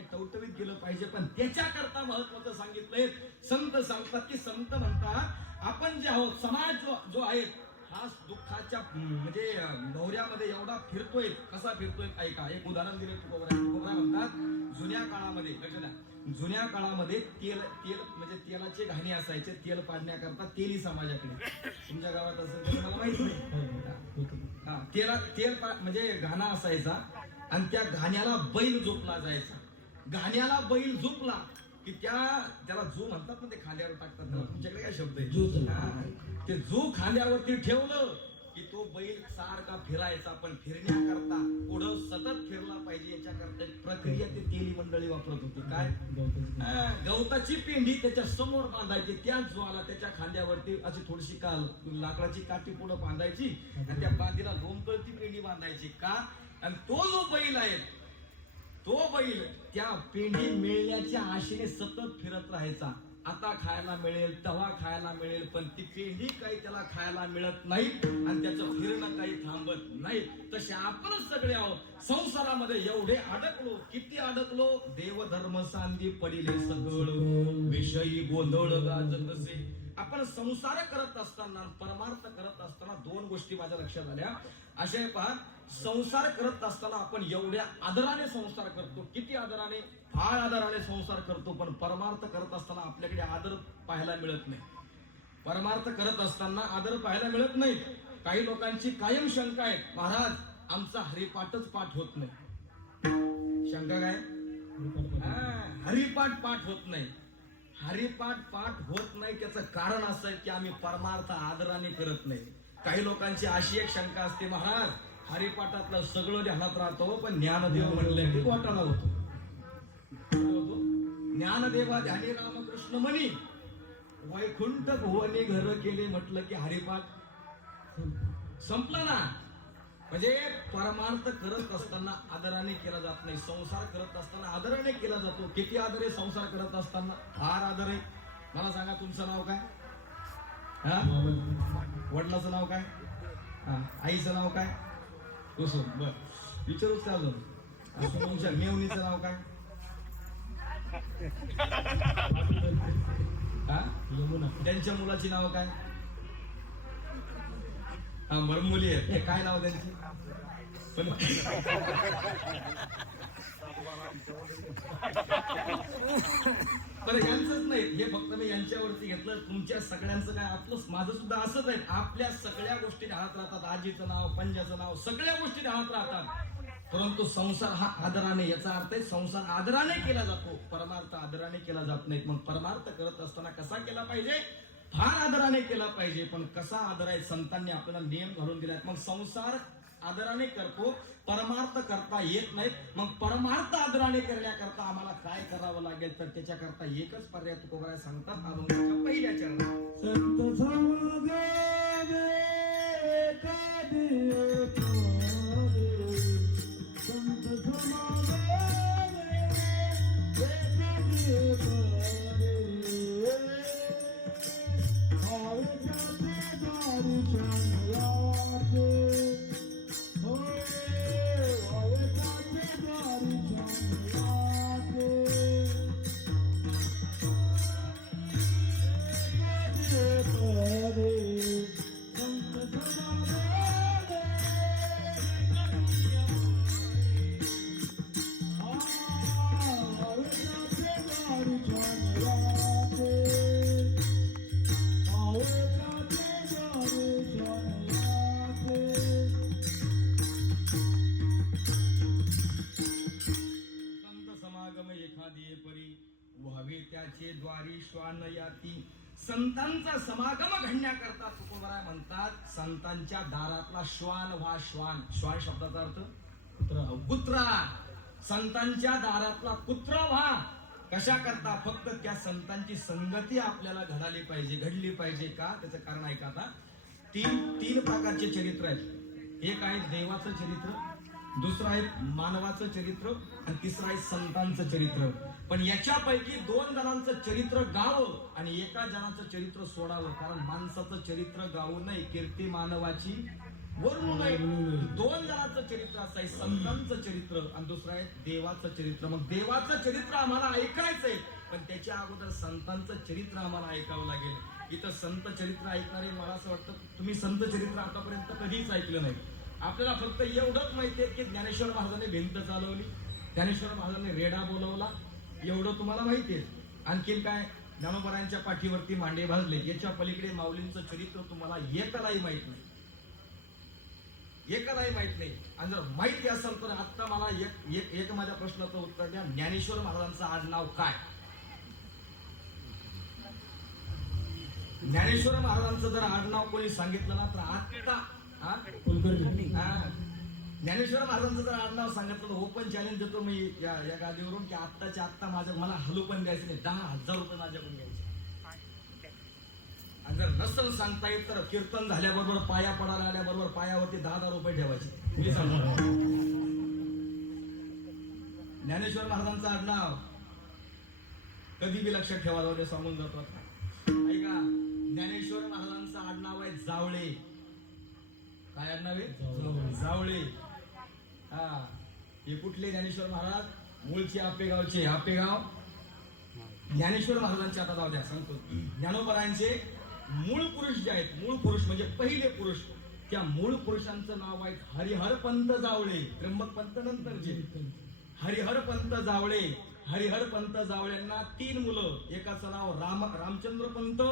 मार्गाने टवटवीत गेलं पाहिजे, पण त्याच्याकरता महत्वाचं सांगितलंय. संत सांगतात की संत म्हणतात आपण जे आहोत समाज जो आहे हा दुःखाच्या म्हणजे नवऱ्यामध्ये एवढा फिरतोय. कसा फिरतोय ऐका, एक उदाहरण दिले तुकोबराय म्हणतात जुन्या काळामध्ये जुन्या काळामध्ये तेल म्हणजे तेलाचे घाणे असायचे. तेल पाडण्याकरता तेली समाजाकडे, तुमच्या गावात असेल तर मला माहित नाही. तेल म्हणजे घाणा असायचा आणि त्या घाण्याला बैल झोपला जायचा. घाण्याला बैल झोपला की त्याला जू म्हणतात ना, ते खांद्यावर टाकतात. तुमच्याकडे काय शब्द आहे? ते जू खांद्यावरती ठेवलं की तो बैल सारखा फिरायचा. पण फिरण्याकरता पुढं सतत फिरला पाहिजे याच्याकरता एक प्रक्रिया ते तेली मंडळी वापरत होती. काय? गवताची पेंडी त्याच्या समोर बांधायची. त्याच ज्वाला त्याच्या खांद्यावरती अशी थोडीशी लाकडाची काठी पुढं बांधायची आणि त्या बांधीला लोंबकळती पेंडी बांधायची. का? आणि तो जो बैल आहे तो बैल त्या पेंडी मिळण्याच्या आशेने सतत फिरत राहायचा. आता खायला मिळेल, तेव्हा खायला मिळेल, पण ती पेंडी काही त्याला खायला मिळत नाही आणि त्याचं फिरणं काही थांबत नाही. तसे आपणच सगळे आहोत संसारामध्ये एवढे अडकलो. किती अडकलो? देवधर्म सांदी पडिले सगळं, विषयी गोंधळ गाजतसे. आपण संसार करत असताना परमार्थ करत असताना दोन गोष्टी माझ्या लक्षात आल्या. अशा पहा, संसार करत असताना आपण एवढ्या आदराने संसार करतो. किती आदराने? फार आदराने संसार करतो. पण परमार्थ करत असताना आपल्याकडे आदर पाहायला मिळत नाही. परमार्थ करत असताना आदर पाहायला मिळत नाही. काही लोकांची कायम शंका आहे, महाराज आमचा हरिपाठच पाठ होत नाही. शंका काय? हरिपाठ पाठ होत नाही. हरिपाठ पाठ होत नाही त्याचं कारण असं आहे की आम्ही परमार्थ आदराने करत नाही. काही लोकांची अशी एक शंका असते, महाराज हरिपाठातलं सगळं ध्यानात राहतो पण ज्ञानदेव म्हणलं की घोटाळा होतो. ज्ञानदेवा ध्यानी रामकृष्ण म्हणी वैकुंठ भुवनी घर केले म्हटलं की हरिपाठ संपलं ना. म्हणजे परमार्थ करत असताना आदराने केला जात नाही. संसार करत असताना आदराने केला जातो. किती आदर आहे संसार करत असताना? फार आदर आहे. मला सांगा तुमचं नाव काय? वडिलाचं नाव काय? आईचं नाव काय? कुसुम. बर, विचारूच त्या अजून. तुमच्या मेवणीचं नाव काय? यमुना. त्यांच्या मुलाची नाव काय? मुली आहेत. काय नाव त्यांची? पण यांचंच नाही, हे फक्त मी यांच्यावरती घेतलं. तुमच्या सगळ्यांचं काय? आपलं माझं सुद्धा असंच आहे. आपल्या सगळ्या गोष्टी ध्यानात राहतात. आजीचं नाव, पंजाचं नाव, सगळ्या गोष्टी ध्यानात राहतात. परंतु संसार हा आदराने, याचा अर्थ आहे संसार आदराने केला जातो, परमार्थ आदराने केला जात नाही. मग परमार्थ करत असताना कसा केला पाहिजे? फार आदराने केला पाहिजे. पण कसा आदर आहे? संतांनी आपल्याला नियम घालून दिलाय. मग संसार आदराने करतो, परमार्थ करता येत नाहीत. मग परमार्थ आदराने करण्याकरता आम्हाला काय करावं लागेल? तर त्याच्याकरता एकच पर्याय तुकोबराय सांगतात अभंगाच्या पहिल्या चरणात. संत त्याचे द्वारी श्वान याती. संतांचा समागम घडण्याकरता तुकोबराय म्हणतात संतांच्या दारातला श्वान व्हा. श्वान, श्वान शब्दाचा अर्थ कुत्रा. संतांच्या दारातला कुत्रा व्हा. कशा करता? फक्त त्या संतांची संगती आपल्याला घडली पाहिजे. का? त्याचं कारण ऐका. आता तीन प्रकारचे चरित्र आहेत. एक आहे देवाचं चरित्र, दुसरं आहे मानवाचं चरित्र आणि तिसरं आहे संतांचं चरित्र. पण याच्यापैकी 2 जणांचं चरित्र गावं आणि एका जणांचं चरित्र सोडावं. कारण माणसाचं चरित्र गावू नये, कीर्ती मानवाची वरून नाही. दोन जणांचं चरित्र असं आहे, संतांचं चरित्र आणि दुसरं आहे देवाचं चरित्र. मग देवाचं चरित्र आम्हाला ऐकायचंय, पण त्याच्या अगोदर संतांचं चरित्र आम्हाला ऐकावं लागेल. इथं संत चरित्र ऐकणारे, मला असं वाटतं तुम्ही संत चरित्र आतापर्यंत कधीच ऐकलं नाही. आपल्याला फक्त एवढंच माहिती आहे की ज्ञानेश्वर महाराजांनी भिंत चालवली, ज्ञानेश्वर महाराजांनी रेडा बोलवला, एवढं तुम्हाला माहिती आहे. आणखीन काय, ज्ञानोबरायांच्या पाठीवरती मांडे भाजले, याच्या पलीकडे माऊलींचं चरित्र तुम्हाला एकालाही माहित नाही, एकालाही माहित नाही. आणि जर माहिती असेल तर आता मला एक माझ्या प्रश्नाचं उत्तर द्या, ज्ञानेश्वर महाराजांचं आडनाव काय? ज्ञानेश्वर महाराजांचं जर आडनाव कोणी सांगितलं ना तर आता ज्ञानेश्वर महाराजांचं जर आडनाव सांगितलं तर ओपन चॅलेंज देतो मी या गादीवरून की आत्ताच्या आत्ता मला हलू पण द्यायचं नाही, 10,000 रुपये माझ्याकडून घ्यायचे. आणि जर नसल सांगता येत तर कीर्तन झाल्याबरोबर पाया पडायला आल्याबरोबर पायावरती 10,000 रुपये ठेवायचे. मी सांगतो ज्ञानेश्वर महाराजांचं आडनाव कधी बी लक्षात ठेवा, जाऊ दे सांगून जातो. ऐका, ज्ञानेश्वर महाराजांचं आडनाव आहे जावळे. काय आडनाव आहे? जावळे. हा, हे कुठले ज्ञानेश्वर महाराज? मूळचे आपेगावचे. आपेगाव ज्ञानेश्वर महाराजांचे. आता जाऊ द्या सांगतो, ज्ञानोबरायांचे मूळ पुरुष जे आहेत, मूळ पुरुष म्हणजे पहिले पुरुष, त्या मूळ पुरुषांचं नाव आहे हरिहर पंत जावळे. त्र्यंबक पंत नंतरचे हरिहर पंत जावळे. हरिहर पंत जावळ्यांना 3 मुलं, एकाचं नाव रामचंद्र पंत,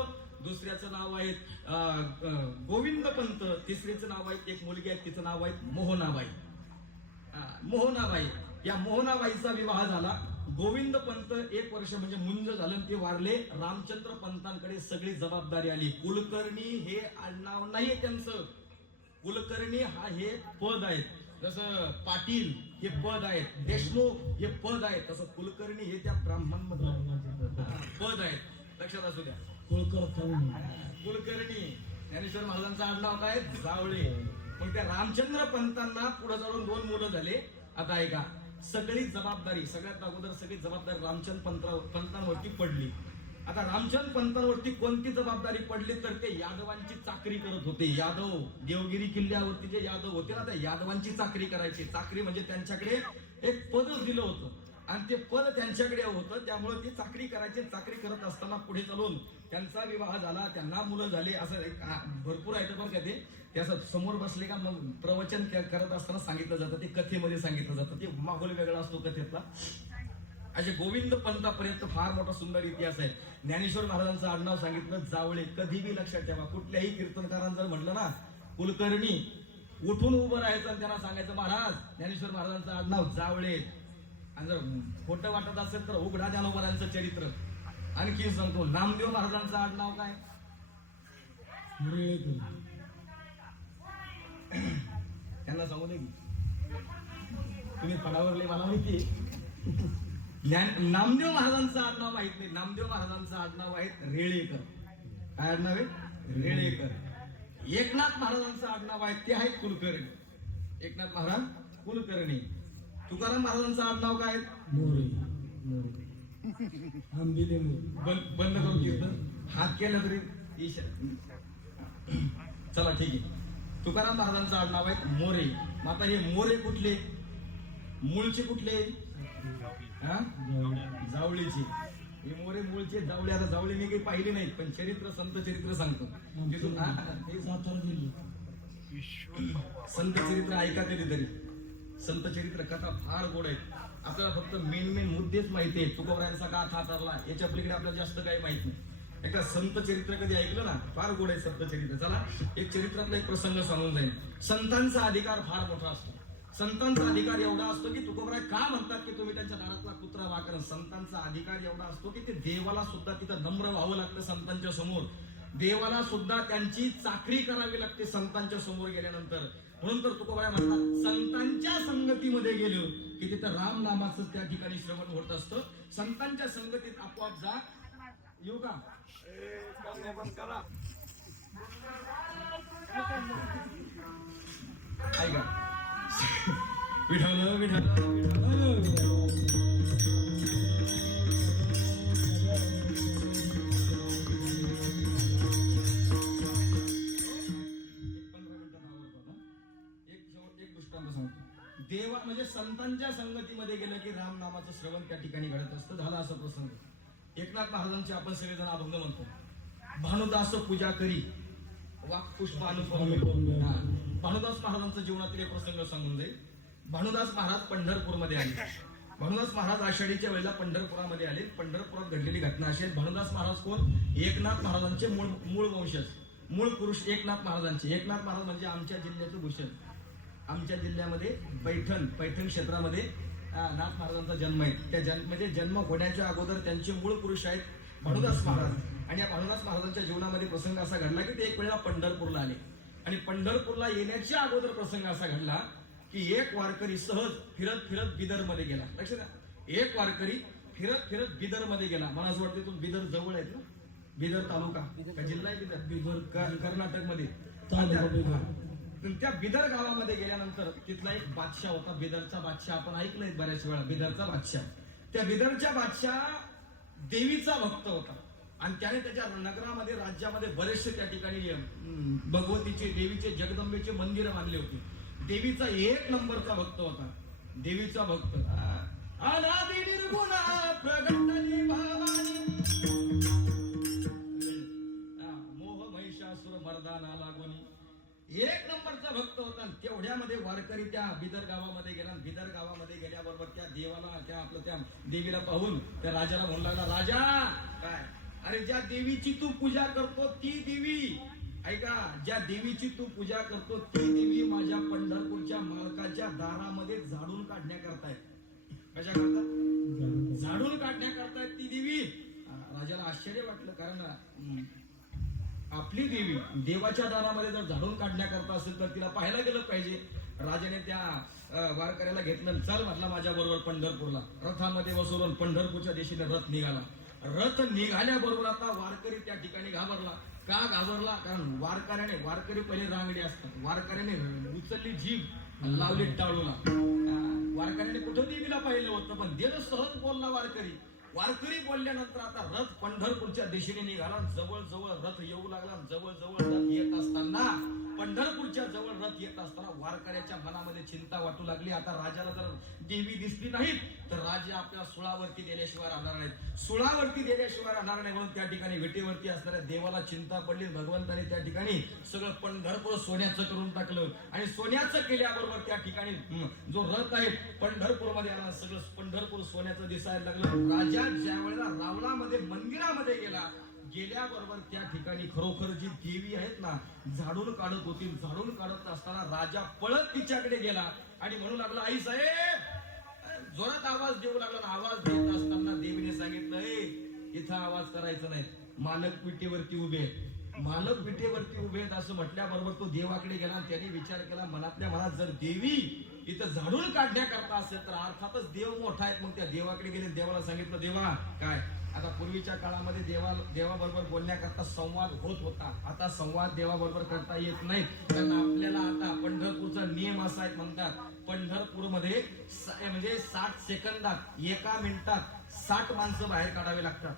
दुसऱ्याचं नाव आहे गोविंद पंत, तिसरीचं नाव आहे, एक मुलगी आहे तिचं नाव आहे मोहनाबाई. मोहनाबाई, या मोहनाबाईचा विवाह झाला. गोविंद पंत 1 वर्ष म्हणजे मुंज झालं, ते वारले. रामचंद्र पंतांकडे सगळी जबाबदारी आली. कुलकर्णी हे आडनाव नाहीये त्यांचं, कुलकर्णी हे पद आहे. जसं पाटील हे पद आहेत, देशमुख हे पद आहे, तसं कुलकर्णी हे त्या ब्राह्मण पद आहेत. लक्षात असू द्या, कुलकर्णी. ज्ञानेश्वर महाराजांचं आडनाव काय? जावळे. मग त्या रामचंद्र पंतांना पुढे जाऊन 2 मुलं झाले. आता ऐका, सगळी जबाबदारी, सगळ्यात अगोदर सगळी जबाबदारी रामचंद्र पंतांवरती पडली. आता रामचंद्र पंतांवरती कोणती जबाबदारी पडली तर ते यादवांची चाकरी करत होते. यादव, देवगिरी किल्ल्यावरती जे यादव होते ना, त्या यादवांची चाकरी करायची. चाकरी म्हणजे त्यांच्याकडे एक पदच दिलं होतं आणि ते पद त्यांच्याकडे होतं, त्यामुळे ती चाकरी करायची. चाकरी करत असताना पुढे चालून त्यांचा विवाह झाला, त्यांना मुलं झाले. असं भरपूर आहे बरं का ते असं समोर बसले का मग प्रवचन करत असताना सांगितलं जातं, ते कथेमध्ये सांगितलं जातं, ते माहोल वेगळा असतो कथेतला. असे गोविंद पंतापर्यंत फार मोठा सुंदर इतिहास आहे. ज्ञानेश्वर महाराजांचं आडनाव सांगितलं जावळे. कधी बी लक्षात ठेवा, कुठल्याही कीर्तनकारांना जर म्हटलं ना कुलकर्णी, उठून उभं राहायचं आणि त्यांना सांगायचं महाराज ज्ञानेश्वर महाराजांचं आडनाव जावळे. आणि जर खोटं वाटत असेल तर उघडा ज्ञानोबरायांचं चरित्र. आणखी सांगतो, नामदेव महाराजांचं आडनाव काय? त्यांना सांगू दे, तुम्ही पडावरले मला माहिती. नामदेव महाराजांचं आडनाव माहित नाही. नामदेव महाराजांचं आडनाव आहे रेळेकर. काय आडनाव आहे? रेळेकर. एकनाथ महाराजांचं आडनाव आहे ते आहे कुलकर्णी. एकनाथ महाराज कुलकर्णी. तुकाराम महाराजांचं आडनाव काय? मोरे. बंद करून कीर्तन हात केलं तरी चला ठीक आहे. तुकाराम महाराजांचं आडनाव आहे मोरे. मग आता हे मोरे कुठले? मूळचे कुठले? जावळीचे. हे मोरे मूळचे जावळे. आता जावळे मी काही पाहिले नाहीत, पण चरित्र, संत चरित्र सांगतो. संत चरित्र ऐका कधीतरी. संत चरित्र कथा फार गोड आहेत. आपल्याला फक्त मेन मुद्देच माहिती आहे. तुकोबरायांचा गाथा ठरला, याच्या पलीकडे आपल्याला जास्त काही माहित नाही. एका संत चरित्र कधी ऐकलं ना, फार गोड आहे संत चरित्र. चला एक चरित्रातला एक प्रसंग सांगून जाईल. संतांचा अधिकार फार मोठा असतो. संतांचा अधिकार एवढा असतो की तुकोबराय का म्हणतात की तुम्ही त्यांच्या दारातला कुत्रा वाकरण. संतांचा अधिकार एवढा असतो की ते देवाला सुद्धा तिथं नम्र व्हावं लागतं संतांच्या समोर. देवाला सुद्धा त्यांची चाकरी करावी लागते संतांच्या समोर गेल्यानंतर. म्हणून तर तुकोबराय म्हणतात संतांच्या संगतीमध्ये गेलो की तिथं राम नामाचं त्या ठिकाणी श्रवण होत असतं. संतांच्या संगतीत आपोआप जा. येऊ का? ऐका, विठाल विठाल देवा म्हणजे संतांच्या संगतीमध्ये गेलं की राम नामाचं श्रवण त्या ठिकाणी घडत असतं. झाला असा प्रसंग. एकनाथ महाराजांचे आपण सगळेजण अभंग म्हणतो. भानुदास पूजा करी वाक पुष्प अनुपम. भानुदास महाराजांचं जीवनातील एक प्रसंग सांगून जाईल. भानुदास महाराज पंढरपूरमध्ये आले. भानुदास महाराज आषाढीच्या वेळेला पंढरपुरामध्ये आले. पंढरपुरात घडलेली घटना अशी आहे. भानुदास महाराज कोण? एकनाथ महाराजांचे मूळ वंशज, मूळ पुरुष एकनाथ महाराजांचे. एकनाथ महाराज म्हणजे आमच्या जिल्ह्याचं भूषण. आमच्या जिल्ह्यामध्ये पैठण क्षेत्रामध्ये नाथ महाराजांचा जन्म आहे. त्या म्हणजे जन्म होण्याच्या अगोदर त्यांचे मूळ पुरुष आहेत भानुदास महाराज. आणि या भानुदास महाराजांच्या जीवनामध्ये प्रसंग असा घडला की ते एक वेळेला पंढरपूरला आले. आणि पंढरपूरला येण्याच्या अगोदर प्रसंग असा घडला की एक वारकरी सहज फिरत बिदर मध्ये गेला. लक्षात द्या, एक वारकरी फिरत बिदर मध्ये गेला. मला असं वाटतं तुम्ही बिदर जवळ आहेत ना? बिदर तालुका का जिल्हा आहे? बिदर कर्नाटक मध्ये. त्या बिदर गावामध्ये गेल्यानंतर तिथला एक बादशाह होता. बिदरचा बादशाह आपण ऐकलंय बऱ्याच वेळा. बिदरचा बादशाह, त्या बिदरच्या बादशाह देवीचा भक्त होता. आणि त्याने त्याच्या नगरामध्ये, राज्यामध्ये बरेचसे त्या ठिकाणी भगवतीचे, देवीचे, जगदंबेचे मंदिर बांधले होते. देवीचा एक नंबरचा भक्त होता. देवीचा भक्त. अनादि निर्गुणा प्रगटली भवानी, मोह महिषासुर मर्दाना लागोनी. एक नंबरचा भक्त होता. तेवढ्यामध्ये वारकरी त्या बिदर गावामध्ये गेला. बिदर गावामध्ये गेल्याबरोबर त्या देवाला, त्या देवीला पाहून त्या राजाला म्हणू लागला, राजा काय, अरे ज्या देवीची तू पूजा करतो ती देवी, ऐका, ज्या देवीची तू पूजा करतो ती देवी माझ्या पंढरपूरच्या मालकाच्या दारामध्ये झाडून काढण्याकरताय. कशा करता? झाडून काढण्याकरताय ती देवी. राजाला आश्चर्य वाटलं, कारण आपली देवी देवाच्या दारामध्ये जर झाडून काढण्याकरता असेल तर तिला पाहायला गेलं पाहिजे. राजाने त्या वारकऱ्याला घेतलं. चल म्हटला माझ्या बरोबर पंढरपूरला. रथामध्ये बसवून पंढरपूरच्या दिशेने रथ निघाला. रथ निघाल्याबरोबर आता वारकरी त्या ठिकाणी घाबरला. का घाबरला? कारण वारकरी पहिले रांगडे असतात. वारकऱ्याने उचलली जीभ, लावली टाळूला. वारकऱ्याने कुठं देवीला पाहिलं होतं, पण देव सहज बोलला. वारकरी बोलल्यानंतर आता रथ पंढरपूरच्या दिशेने निघाला. जवळ रथ येऊ लागला. जवळ रथ येत असताना, पंढरपूरच्या जवळ रथ येत असताना वारकऱ्याच्या मनामध्ये चिंता वाटू लागली. आता राजाला जर देवी दिसली नाही तर राजा आपल्या सुळावरती देण्याशिवाय राहणार नाहीत. सुळावरती देण्याशिवाय राहणार नाही म्हणून त्या ठिकाणी विटेवरती असणाऱ्या देवाला चिंता पडली. भगवंताने त्या ठिकाणी सगळं पंढरपूर सोन्याचं करून टाकलं. आणि सोन्याचं केल्याबरोबर त्या ठिकाणी जो रथ आहे पंढरपूरमध्ये आला, सगळं पंढरपूर सोन्याचं दिसायला लागलं. राजा ज्या वेळेला रावणामध्ये मंदिरामध्ये गेल्याबरोबर त्या ठिकाणी खरोखर जी देवी आहेत ना, झाडून काढत होती. झाडून काढत असताना राजा पळत तिच्याकडे गेला आणि म्हणू लागला, आई साहेब. जोरात आवाज देऊ लागला. आवाज देत असताना देवीने सांगितलं, इथं आवाज करायचा नाही, मालक पिठेवरती उभे आहेत. मालक पिठेवरती उभे आहेत असं म्हटल्याबरोबर तो देवाकडे गेला. त्याने विचार केला मनातल्या मनात, जर देवी इथं झाडून काढण्याकरता असेल तर अर्थातच देव मोठा आहेत. मग त्या देवाकडे गेले. देवाला सांगितलं, देवा काय, आता पूर्वीच्या काळामध्ये देवाबरोबर बोलण्याकरता संवाद होत होता. आता संवाद देवाबरोबर करता येत नाही. कारण आपल्याला आता पंढरपूरचा नियम असा आहे, म्हणतात पंढरपूरमध्ये म्हणजे 60 सेकंदात, 1 मिनिटात 60 माणसं बाहेर काढावे लागतात.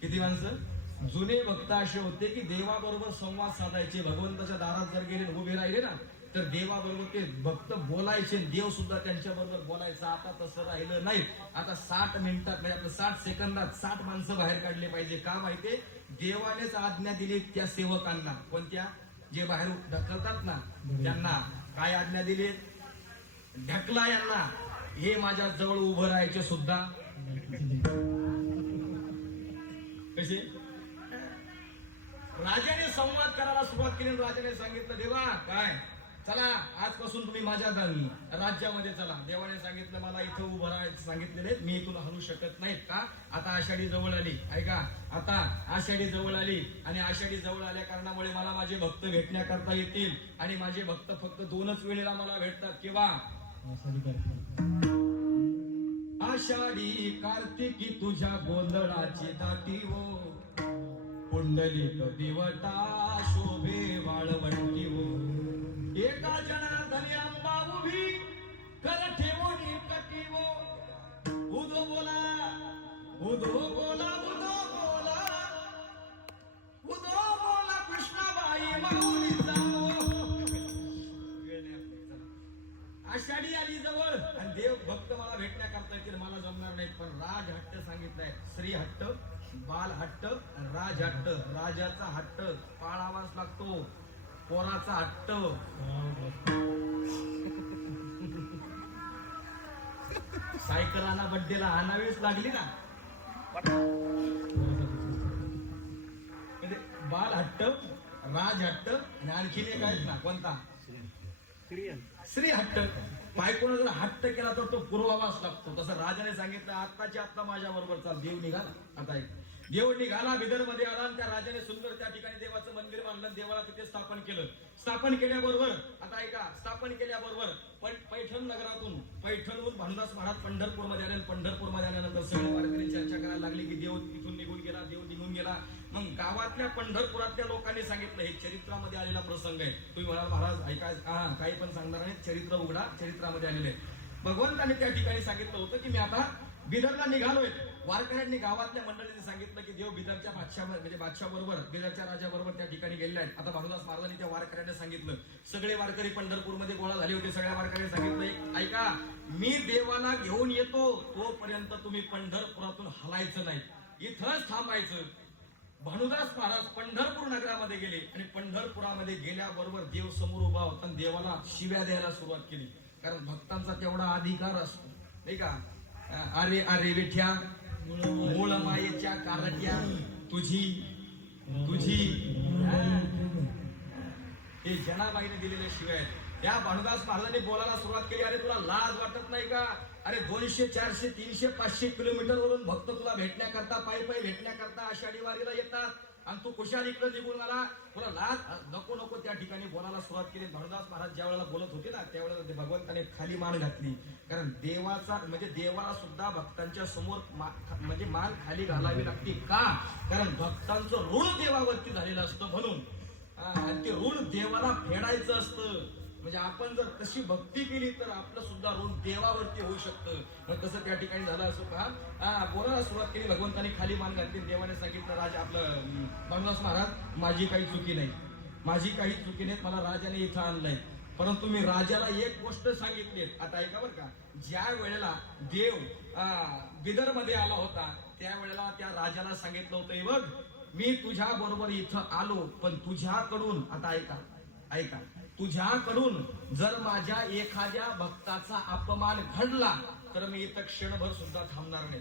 किती माणसं? जुने भक्त असे होते की देवाबरोबर संवाद साधायचे. भगवंताच्या दारात जर गेले, उभे राहिले ना, तर देवाबरोबर ते भक्त बोलायचे. देव सुद्धा त्यांच्या बरोबर बोलायचा. आता तसं राहिलं नाही. आता 60 मिनिटात म्हणजे आपलं 60 सेकंदात 60 माणसं बाहेर काढले पाहिजे. का माहितीये? देवानेच आज्ञा दिली त्या सेवकांना. कोणत्या? जे बाहेर ढकलतात ना, त्यांना काय आज्ञा दिली? ढकला यांना. हे माझ्या जवळ उभं राहायचे सुद्धा कसे? राजाने संवाद करायला सुरुवात केली. राजाने सांगितलं, देवा काय, चला आजपासून तुम्ही माझ्या राज्यामध्ये चला. देवाने सांगितलं, मला इथं उभं राहायचं सांगितलेले, मी इथून हलू शकत नाहीत. का? आता आषाढी जवळ आली. ऐका, आता आषाढी जवळ आली आणि आषाढी जवळ आल्या कारणामुळे मला माझे भक्त भेटण्याकरता येतील. आणि माझे भक्त फक्त 2च वेळेला मला भेटतात. केव्हा? आषाढी कार्तिकी तुझ्या गोंधळाची दाटी वो, पुंडलिक दिवटा शोभे वाळवंटी वो. एका जनार्दनी अंबा उभी कर ठेवून कटी वो. उदो बोला उदो बोला उदो बोला उदो बोला कृष्णाबाई माऊलीचा. आषाढी राज हट्ट, राजाचा हट्ट पाळावाच लागतो, पोराचा हट्ट सायकल आणा बड्डेला आणावीच लागली ना. म्हणजे बाल हट्ट, राज हट्ट आणि आणखीन एक आहेत ना, कोणता? श्री हट्ट. बायकोनं जर हट्ट केला तर तो पुरवावाच लागतो. तसं राजाने सांगितलं आत्ताच्या आत्ता माझ्या बरोबर चाल. देव निघाला. आता एक देव निघाला, बिदर मध्ये आला आणि त्या राजाने सुंदर त्या ठिकाणी देवाचं मंदिर बांधलं, देवाला तिथे स्थापन केलं. स्थापन केल्याबरोबर आता ऐका, स्थापन केल्याबरोबर पण पैठण नगरातून, पैठणहून भानुदास महाराज पंढरपूर मध्ये आले. पंढरपूर मध्ये आल्यानंतर सगळे वारकरी चर्चा करायला लागली की देव तिथून निघून गेला, देव निघून गेला. मग गावातल्या पंढरपुरातल्या लोकांनी सांगितलं हे चरित्रामध्ये आलेला प्रसंग आहे. तुम्ही म्हणाल महाराज ऐका, काही पण सांगणार नाही, चरित्र उघडा, चरित्रामध्ये आलेले. भगवंतांनी त्या ठिकाणी सांगितलं होतं की मी आता बिदरला निघालोय. वारकऱ्यांनी गावातल्या मंडळींनी सांगितलं की देव बिदरच्या बादशाह म्हणजे बादशाह बरोबर, बिदरच्या राजा बरोबर त्या ठिकाणी गेलेले आहेत. आता भानुदास महाराजांनी त्या वारकऱ्यांना सांगितलं, सगळे वारकरी पंढरपूरमध्ये गोळा झाले होते. सगळ्या वारकऱ्यांनी सांगितलं ऐका, मी देवाला घेऊन येतो तोपर्यंत तुम्ही पंढरपुरातून हलायचं नाही, इथंच थांबायचं. भानुदास महाराज पंढरपूर नगरामध्ये गेले आणि पंढरपुरामध्ये गेल्याबरोबर देव समोर उभा होता आणि देवाला शिव्या द्यायला सुरुवात केली. कारण भक्तांचा तेवढा अधिकार असतो नाही का. अरे अरे विठ्या, मूळ मायेच्या कारट्या, तुझी तुझी हे जनाबाईने दिलेल्या शिव्या आहेत. त्या भानुदास महाराजांनी बोलायला सुरुवात केली, अरे तुला लाज वाटत नाही का? अरे 200 400 300 500 किलोमीटर वरून भक्त तुला भेटण्याकरता, पायी पायी भेटण्याकरता आषाढी वारीला येतात आणि तू कुशाल इकडे निघून आला, तुला लाज नको नको. त्या ठिकाणी बोलायला सुरुवात केली. भानुदास महाराज ज्या वेळेला बोलत होते ना त्यावेळेला भगवंताने खाली मान घातली. कारण देवाचा म्हणजे देवाला सुद्धा भक्तांच्या समोर म्हणजे मान खाली घालावी लागते का? कारण भक्तांचं ऋण देवावरती झालेलं असतं म्हणून. आणि ते ऋण देवाला फेडायचं असतं. म्हणजे आपण जर तशी भक्ती केली तर आपलं सुद्धा ऋण देवावरती होऊ शकतं. मग तसं त्या ठिकाणी झालं असं का? बोलायला सुरुवात केली. भगवंतांनी खाली मान घातली. देवाने सांगितलं राजा आपलं भानुदास महाराज, माझी काही चुकी नाही, माझी काही चुकी नाही, मला राजाने इथं आणलंय. परंतु मी राजाला एक गोष्ट सांगितली. आता ऐका बरं का, ज्या वेळेला देव बिदर मध्ये आला होता त्यावेळेला त्या राजाला सांगितलं होतं, हे बघ मी तुझ्या बरोबर इथं आलो, पण तुझ्याकडून आता ऐका ऐका, तुझ्याकडून जर माझ्या एखाद्या भक्ताचा अपमान घडला तर मी इथं क्षणभर सुद्धा थांबणार नाही.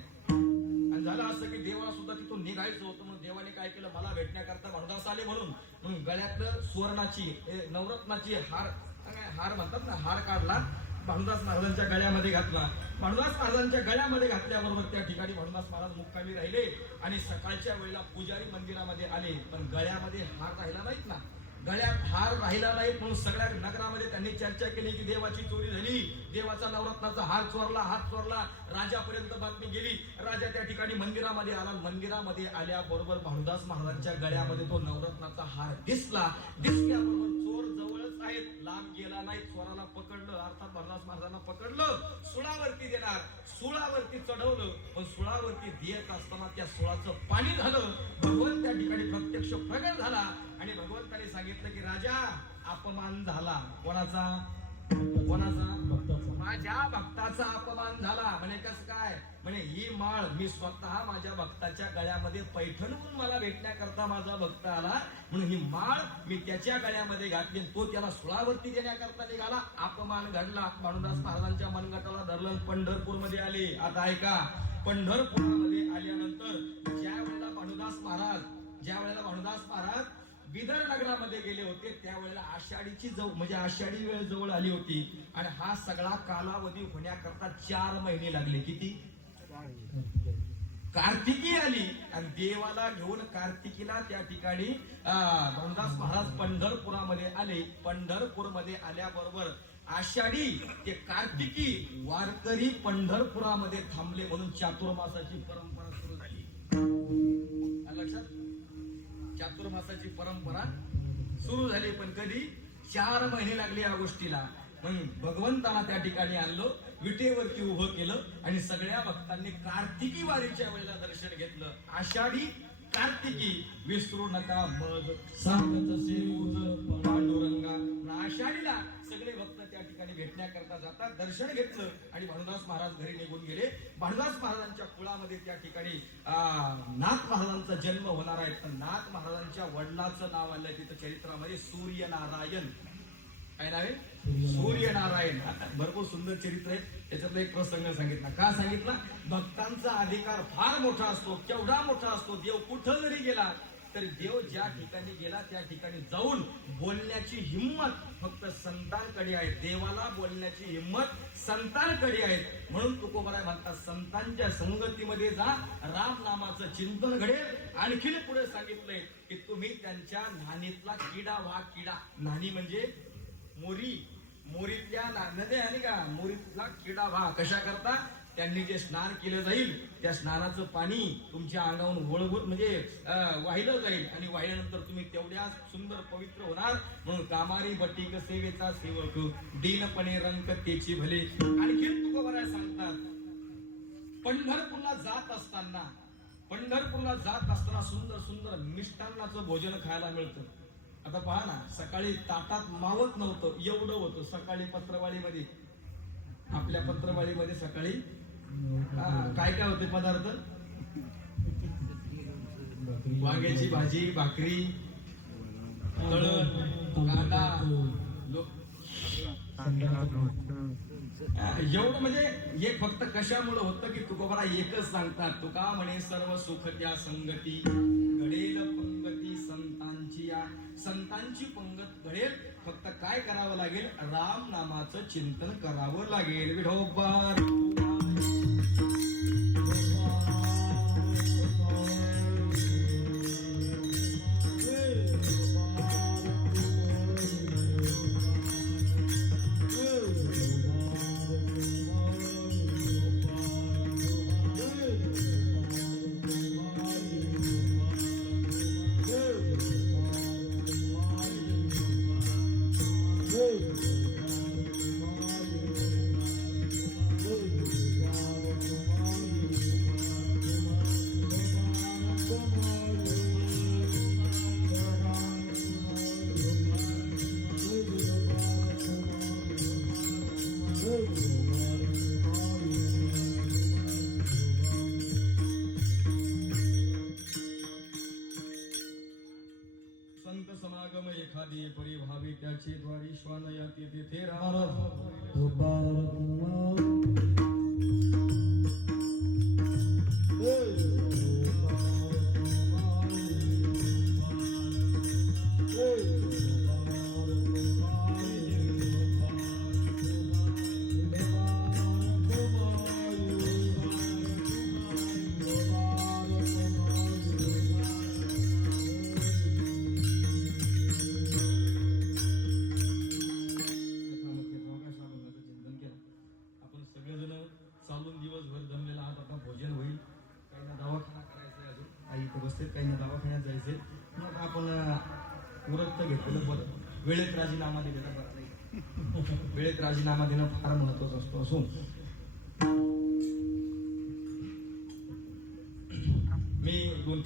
आणि झालं असं की देवाला सुद्धा तिथून निघायचं होतं. म्हणून देवाने काय केलं, मला भेटण्याकरता भानुदास आले म्हणून गळ्यातलं सुवर्णाची नवरत्नाची हार म्हणतात ना, हार काढला, भानुदास महाराजांच्या गळ्यामध्ये घातला. भानुदास महाराजांच्या गळ्यामध्ये घातल्याबरोबर त्या ठिकाणी भानुदास महाराज मुक्कामी राहिले आणि सकाळच्या वेळेला पुजारी मंदिरामध्ये आले. पण गळ्यामध्ये हार राहिला नाहीत ना, गळ्यात हार राहिला नाही म्हणून सगळ्या नगरामध्ये त्यांनी चर्चा केली की देवाची चोरी झाली, देवाचा नवरत्नाचा हार चोरला, हात चोरला. राजापर्यंत बातमी गेली. राजा त्या ठिकाणी मंदिरामध्ये आला. मंदिरामध्ये आल्याबरोबर भानुदास महाराजांच्या गळ्यामध्ये तो नवरत्नाचा हार दिसला. दिसल्याबरोबर चोर जवळच आहेत, लांब गेला नाही. चोराला पकडलं, अर्थात भानुदास महाराजांना पकडलं, सुळावरती देणार, सुळावरती चढवलं. पण सुळावरती देत असताना त्या सुळाचं पाणी झालं. भगवंत त्या ठिकाणी प्रत्यक्ष प्रगट झाला आणि भगवंताने सांगितलं की राजा अपमान झाला. कोणाचा? कोणाचा? भक्ताचा. माझ्या भक्ताचा अपमान झाला. म्हणे कसं काय? म्हणे ही माळ मी स्वतः माझ्या भक्ताच्या गळ्यामध्ये पैठणहून मला भेटण्याकरता माझा भक्त आला म्हणून ही माळ मी त्याच्या गळ्यामध्ये घातली. तो त्याला सुळावरती देण्याकरता निघाला, अपमान घडला. भानुदास महाराजांच्या मनगटाला धरलं, पंढरपूर मध्ये आले. आता ऐका, पंढरपुरामध्ये आल्यानंतर ज्या वेळेला भानुदास महाराज बिदर नगरामध्ये गेले होते त्यावेळेला आषाढीची म्हणजे आषाढी वेळ जवळ आली होती आणि हा सगळा कालावधी होण्याकरता 4 महिने लागले. किती? कार्तिकी आली आणि देवाला घेऊन कार्तिकीला त्या ठिकाणी भानुदास महाराज पंढरपुरामध्ये आले. पंढरपूरमध्ये आल्याबरोबर आषाढी ते कार्तिकी वारकरी पंढरपुरामध्ये थांबले म्हणून चातुर्मासाची परंपरा सुरू झाली. लक्षात? चातुर्मासाची परंपरा सुरू झाली. पण कधी? 4 महिने लागले या गोष्टीला. मग भगवंताला त्या ठिकाणी आणलं, विटेवरती उभं केलं आणि सगळ्या भक्तांनी कार्तिकी वारीच्या वेळेला दर्शन घेतलं. आषाढी कार्तिकी विसरू नका मग सांगत पांडुरंगा. आषाढीला सगळे भक्त त्या ठिकाणी भेटण्याकरता जातात. दर्शन घेतलं आणि भानुदास महाराज घरी निघून गेले. भानुदास महाराजांच्या कुळामध्ये त्या ठिकाणी नाथ महाराजांचा जन्म होणार आहे. तर नाथ महाराजांच्या वडिलांचं नाव आलंय तिथं चरित्रामध्ये सूर्यनारायण. काय नाव आहे? सूर्यनारायण. भरपूर सुंदर चरित्र आहे. त्याच्यातला एक प्रसंग सांगितला. का सांगितला? भक्तांचा अधिकार फार मोठा असतो. केवढा मोठा असतो? देव कुठं जरी गेला तर देव ज्या ठिकाणी गेला त्या ठिकाणी जाऊन बोलण्याची हिंमत फक्त संतांकडे आहे. देवाला बोलण्याची हिंमत संतांकडे आहे. म्हणून तुकोबराय म्हणतात संतांच्या संगतीमध्ये जा, राम नामाचं चिंतन घडेल. आणखीन पुढे सांगितलंय की तुम्ही त्यांच्या न्हाणीतला किडा व्हा. किडा, न्हाणी म्हणजे मोरी, मोरीतल्या नद्या आहे का, मोरीतला किडा व्हा. कशा करता? त्यांनी जे स्नान केलं जाईल त्या स्नानाचं पाणी तुमच्या अंगावरून वळवून म्हणजे वाहिलं जाईल आणि वाहिल्यानंतर तुम्ही तेवढ्या सुंदर पवित्र होणार. म्हणून कामारी बटीक सेवेचा सेवक, दीनपणे रंकतेची भले. आणखीन तुकोबराय सांगतात पंढरपूरला जात असताना सुंदर सुंदर मिष्टान्नाचं भोजन खायला मिळतं. आता पहा ना, सकाळी ताटात मावत नव्हतं एवढं होतं. सकाळी पत्रवाळीमध्ये, आपल्या पत्रवाळीमध्ये सकाळी काय काय होते पदार्थ? वांग्याची भाजी, भाकरी, तळण, कांदा, एवढं. म्हणजे हे फक्त कशामुळे होतं की तुकोबरा एकच सांगतात. तुका म्हणे सर्व सुख त्या संगती, घडेल पंगती संतांची. या संतांची पंगत घडेल. फक्त काय करावं लागेल? राम नामाचं चिंतन करावं लागेल. विठोबा संत समागम एखादी परिभावी त्याचे द्वारी श्वान याती तेथे चालून दिवसभर जमलेला आहात. आता भोजन होईल. काहींना दवाखाना करायचा आहे, अजून काही इथं बसते, काहींना दवाखान्यात जायचे. मग आपण उरत घेतलेलं बरं. वेळेत राजीनामा दिलेला बरं नाही. वेळेत राजीनामा देणं फार महत्वाचं असतो. असो, मी दोन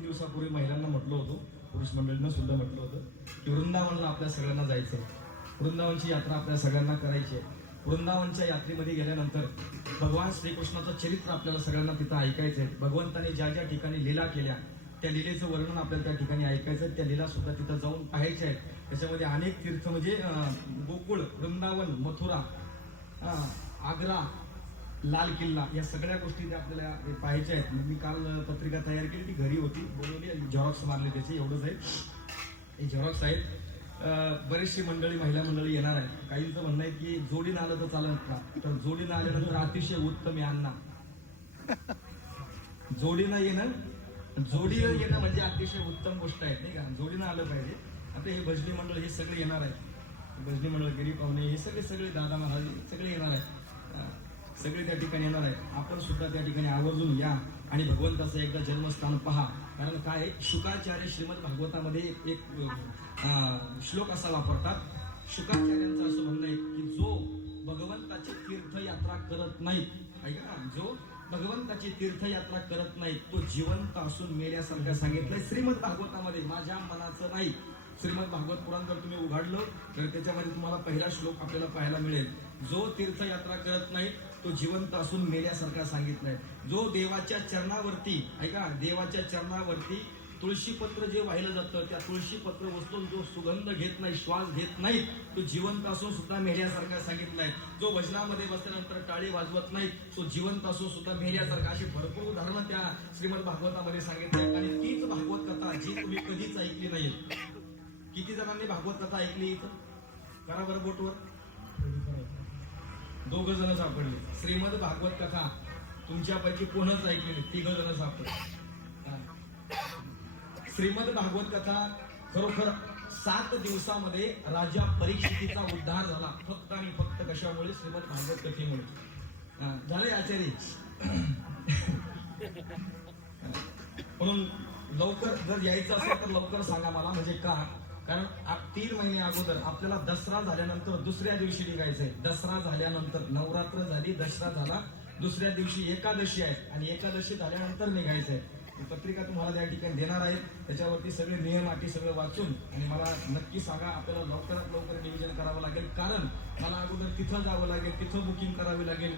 दिवसापूर्वी महिलांना म्हटलं होतं, पुरुष मंडळींना सुद्धा म्हटलं होतं की वृंदावनला आपल्या सगळ्यांना जायचंय. वृंदावनची यात्रा आपल्या सगळ्यांना करायची आहे. वृंदावनच्या यात्रेमध्ये गेल्यानंतर भगवान श्रीकृष्णाचं चरित्र आपल्याला सगळ्यांना तिथं ऐकायचंय. भगवंताने ज्या ज्या ठिकाणी लीला केल्या त्या लीलेचं वर्णन आपल्याला त्या ठिकाणी ऐकायचं. त्या लीला सुद्धा तिथं जाऊन पाहायच्या आहेत. त्याच्यामध्ये अनेक तीर्थ म्हणजे गोकुळ, वृंदावन, मथुरा, आग्रा, लाल किल्ला या सगळ्या गोष्टी आपल्याला पाहायच्या आहेत. मी काल पत्रिका तयार केली, ती घरी होती, बोलवली, झेरॉक्स मारले त्याचे. एवढंच आहे, हे झेरॉक्स आहेत. बरीचशी मंडळी, महिला मंडळी येणार आहे. काहींचं म्हणणं आहे की जोडीनं आलं तर चालेल का? तर जोडीनं आल्यानंतर अतिशय उत्तम आहे अण्णा. जोडीनं येणं म्हणजे अतिशय उत्तम गोष्ट आहे, नाही का? जोडीनं आलं पाहिजे. आता हे भजनी मंडळ हे सगळे येणार आहे. भजनी मंडळ, गिरी पाहुणे हे सगळे दादा महाराज सगळे येणार आहेत. सगळे त्या ठिकाणी येणार आहेत. आपण सुद्धा त्या ठिकाणी आवर्जून या आणि भगवंताचं एकदा जन्मस्थान पहा. कारण काय, शुकाचार्य श्रीमद भागवतामध्ये एक श्लोक असा वापरतात. शुकाचार्यांचं असं म्हणणं आहे की जो भगवंताची तीर्थयात्रा करत नाही, ऐका, जो भगवंताची तीर्थयात्रा करत नाही तो जिवंत असून मेल्यासारखं सांगितलंय श्रीमद भागवतामध्ये. माझ्या मनाचं नाही, श्रीमद भागवत पुराण जर तुम्ही उघडलं तर त्याच्यामध्ये तुम्हाला पहिला श्लोक आपल्याला पाहायला मिळेल. जो तीर्थयात्रा करत नाही तो जिवंत असून मेल्यासारखा सांगितलाय. जो देवाच्या चरणावरती, ऐका, देवाच्या चरणावरती तुळशीपत्र जे वाहिलं जातं त्या तुळशीपत्र वस्तून जो सुगंध घेत नाही, श्वास घेत नाही, तो जिवंत असून सुद्धा मेल्यासारखा सांगितलाय. जो भजनामध्ये बसल्यानंतर टाळी वाजवत नाही तो जिवंत असून सुद्धा मेल्यासारखा, अशी भरपूर उदाहरणं त्या श्रीमद भागवतामध्ये सांगितली. आणि तीच भागवत कथा जी तुम्ही कधीच ऐकली नाही. किती जणांनी भागवत कथा ऐकली इथं? करा बरं बोटवर. 2 जण सापडले. श्रीमद भागवत कथा तुमच्यापैकी कोणच ऐकलेली? 3 जण सापडले. श्रीमद भागवत कथा खरोखर 7 दिवसामध्ये राजा परीक्षितीचा उद्धार झाला, फक्त आणि फक्त कशामुळे? श्रीमद भागवत कथेमुळे. झाले आचार्य. म्हणून लवकर जर यायचं असेल तर लवकर सांगा मला. म्हणजे का? कारण 3 महिने अगोदर आपल्याला दसरा झाल्यानंतर दुसऱ्या दिवशी निघायचंय. दसरा झाल्यानंतर, नवरात्र झाली, दसरा झाला, दुसऱ्या दिवशी एकादशी आहे आणि एकादशी झाल्यानंतर निघायचंय. पत्रिका तुम्हाला त्या ठिकाणी देणार आहेत, त्याच्यावरती सगळे नियम अटी सगळं वाचून आणि मला नक्की सांगा. आपल्याला लवकरात लवकर नियोजन करावं लागेल, कारण मला अगोदर तिथं जावं लागेल, तिथं बुकिंग करावी लागेल,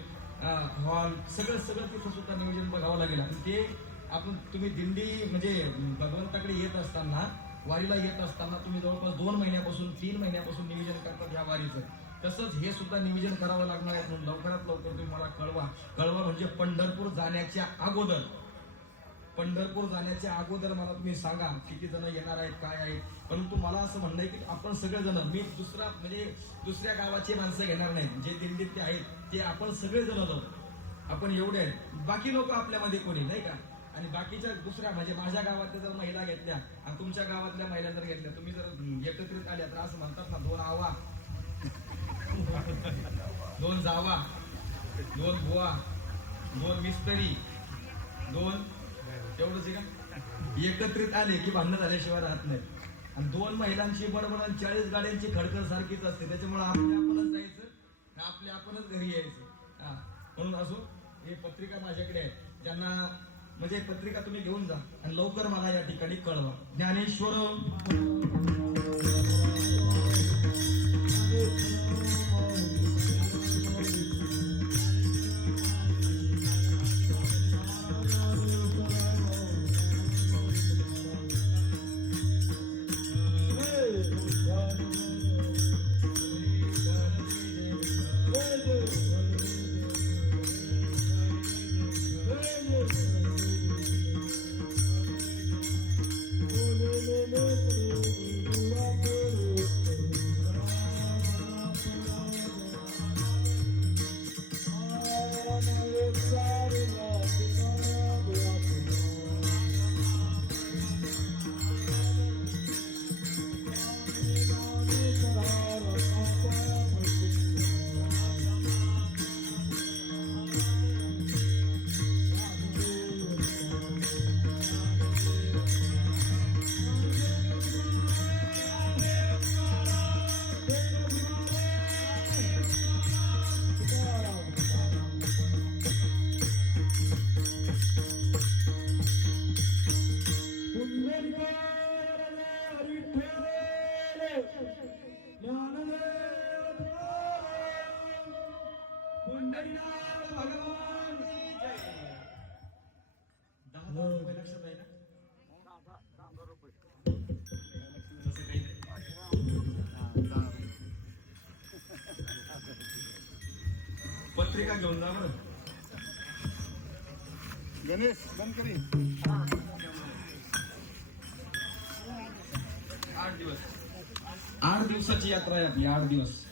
हॉल सगळं तिथं सुद्धा नियोजन बघावं लागेल. आणि ते आपण तुम्ही दिंडी म्हणजे भगवंताकडे येत असताना, वारीला येत असताना तुम्ही जवळपास 2 महिन्यापासून 3 महिन्यापासून नियोजन करतात या वारीचं. तसंच हे सुद्धा नियोजन करावं लागणार आहे. म्हणून लवकरात लवकर तुम्ही मला कळवा. म्हणजे पंढरपूर जाण्याच्या अगोदर, मला तुम्ही सांगा किती जण येणार आहेत, काय आहेत. परंतु मला असं म्हणणं आहे की आपण सगळेजण, मी दुसऱ्या गावाची माणसं घेणार नाहीत, जे दिंडीत ते आहेत ते आपण सगळेजण जाऊ. आपण एवढे आहेत, बाकी लोक आपल्यामध्ये कोणी नाही का. आणि बाकीच्या दुसऱ्या म्हणजे माझ्या गावातल्या जर महिला घेतल्या आणि तुमच्या गावातल्या महिला जर घेतल्या, तुम्ही जर एकत्रित आल्या तर असं म्हणतात ना, 2 आवा 2 जावा, 2 बुवा, 2 मिस्त्री, 2 तेवढंच आहे का. एकत्रित आले की भांडणं झाल्याशिवाय राहत नाही. आणि 2 महिलांची बडबड 40 गाड्यांची खडखड सारखीच असते. त्याच्यामुळे आपणच जायचं, आपणच घरी यायचं. म्हणून असो, हे पत्रिका माझ्याकडे आहे. ज्यांना म्हणजे पत्रिका तुम्ही घेऊन जा आणि लवकर मला या ठिकाणी कळवा. ज्ञानेश्वर भगवान की जय. 10,000 रुपये लक्षात आहे ना? तसं काही नाही. पत्रिका घेऊन जा बरं. गणेश बंद करी. 8 दिवसाची यात्रा आहे आपली. 8 दिवस.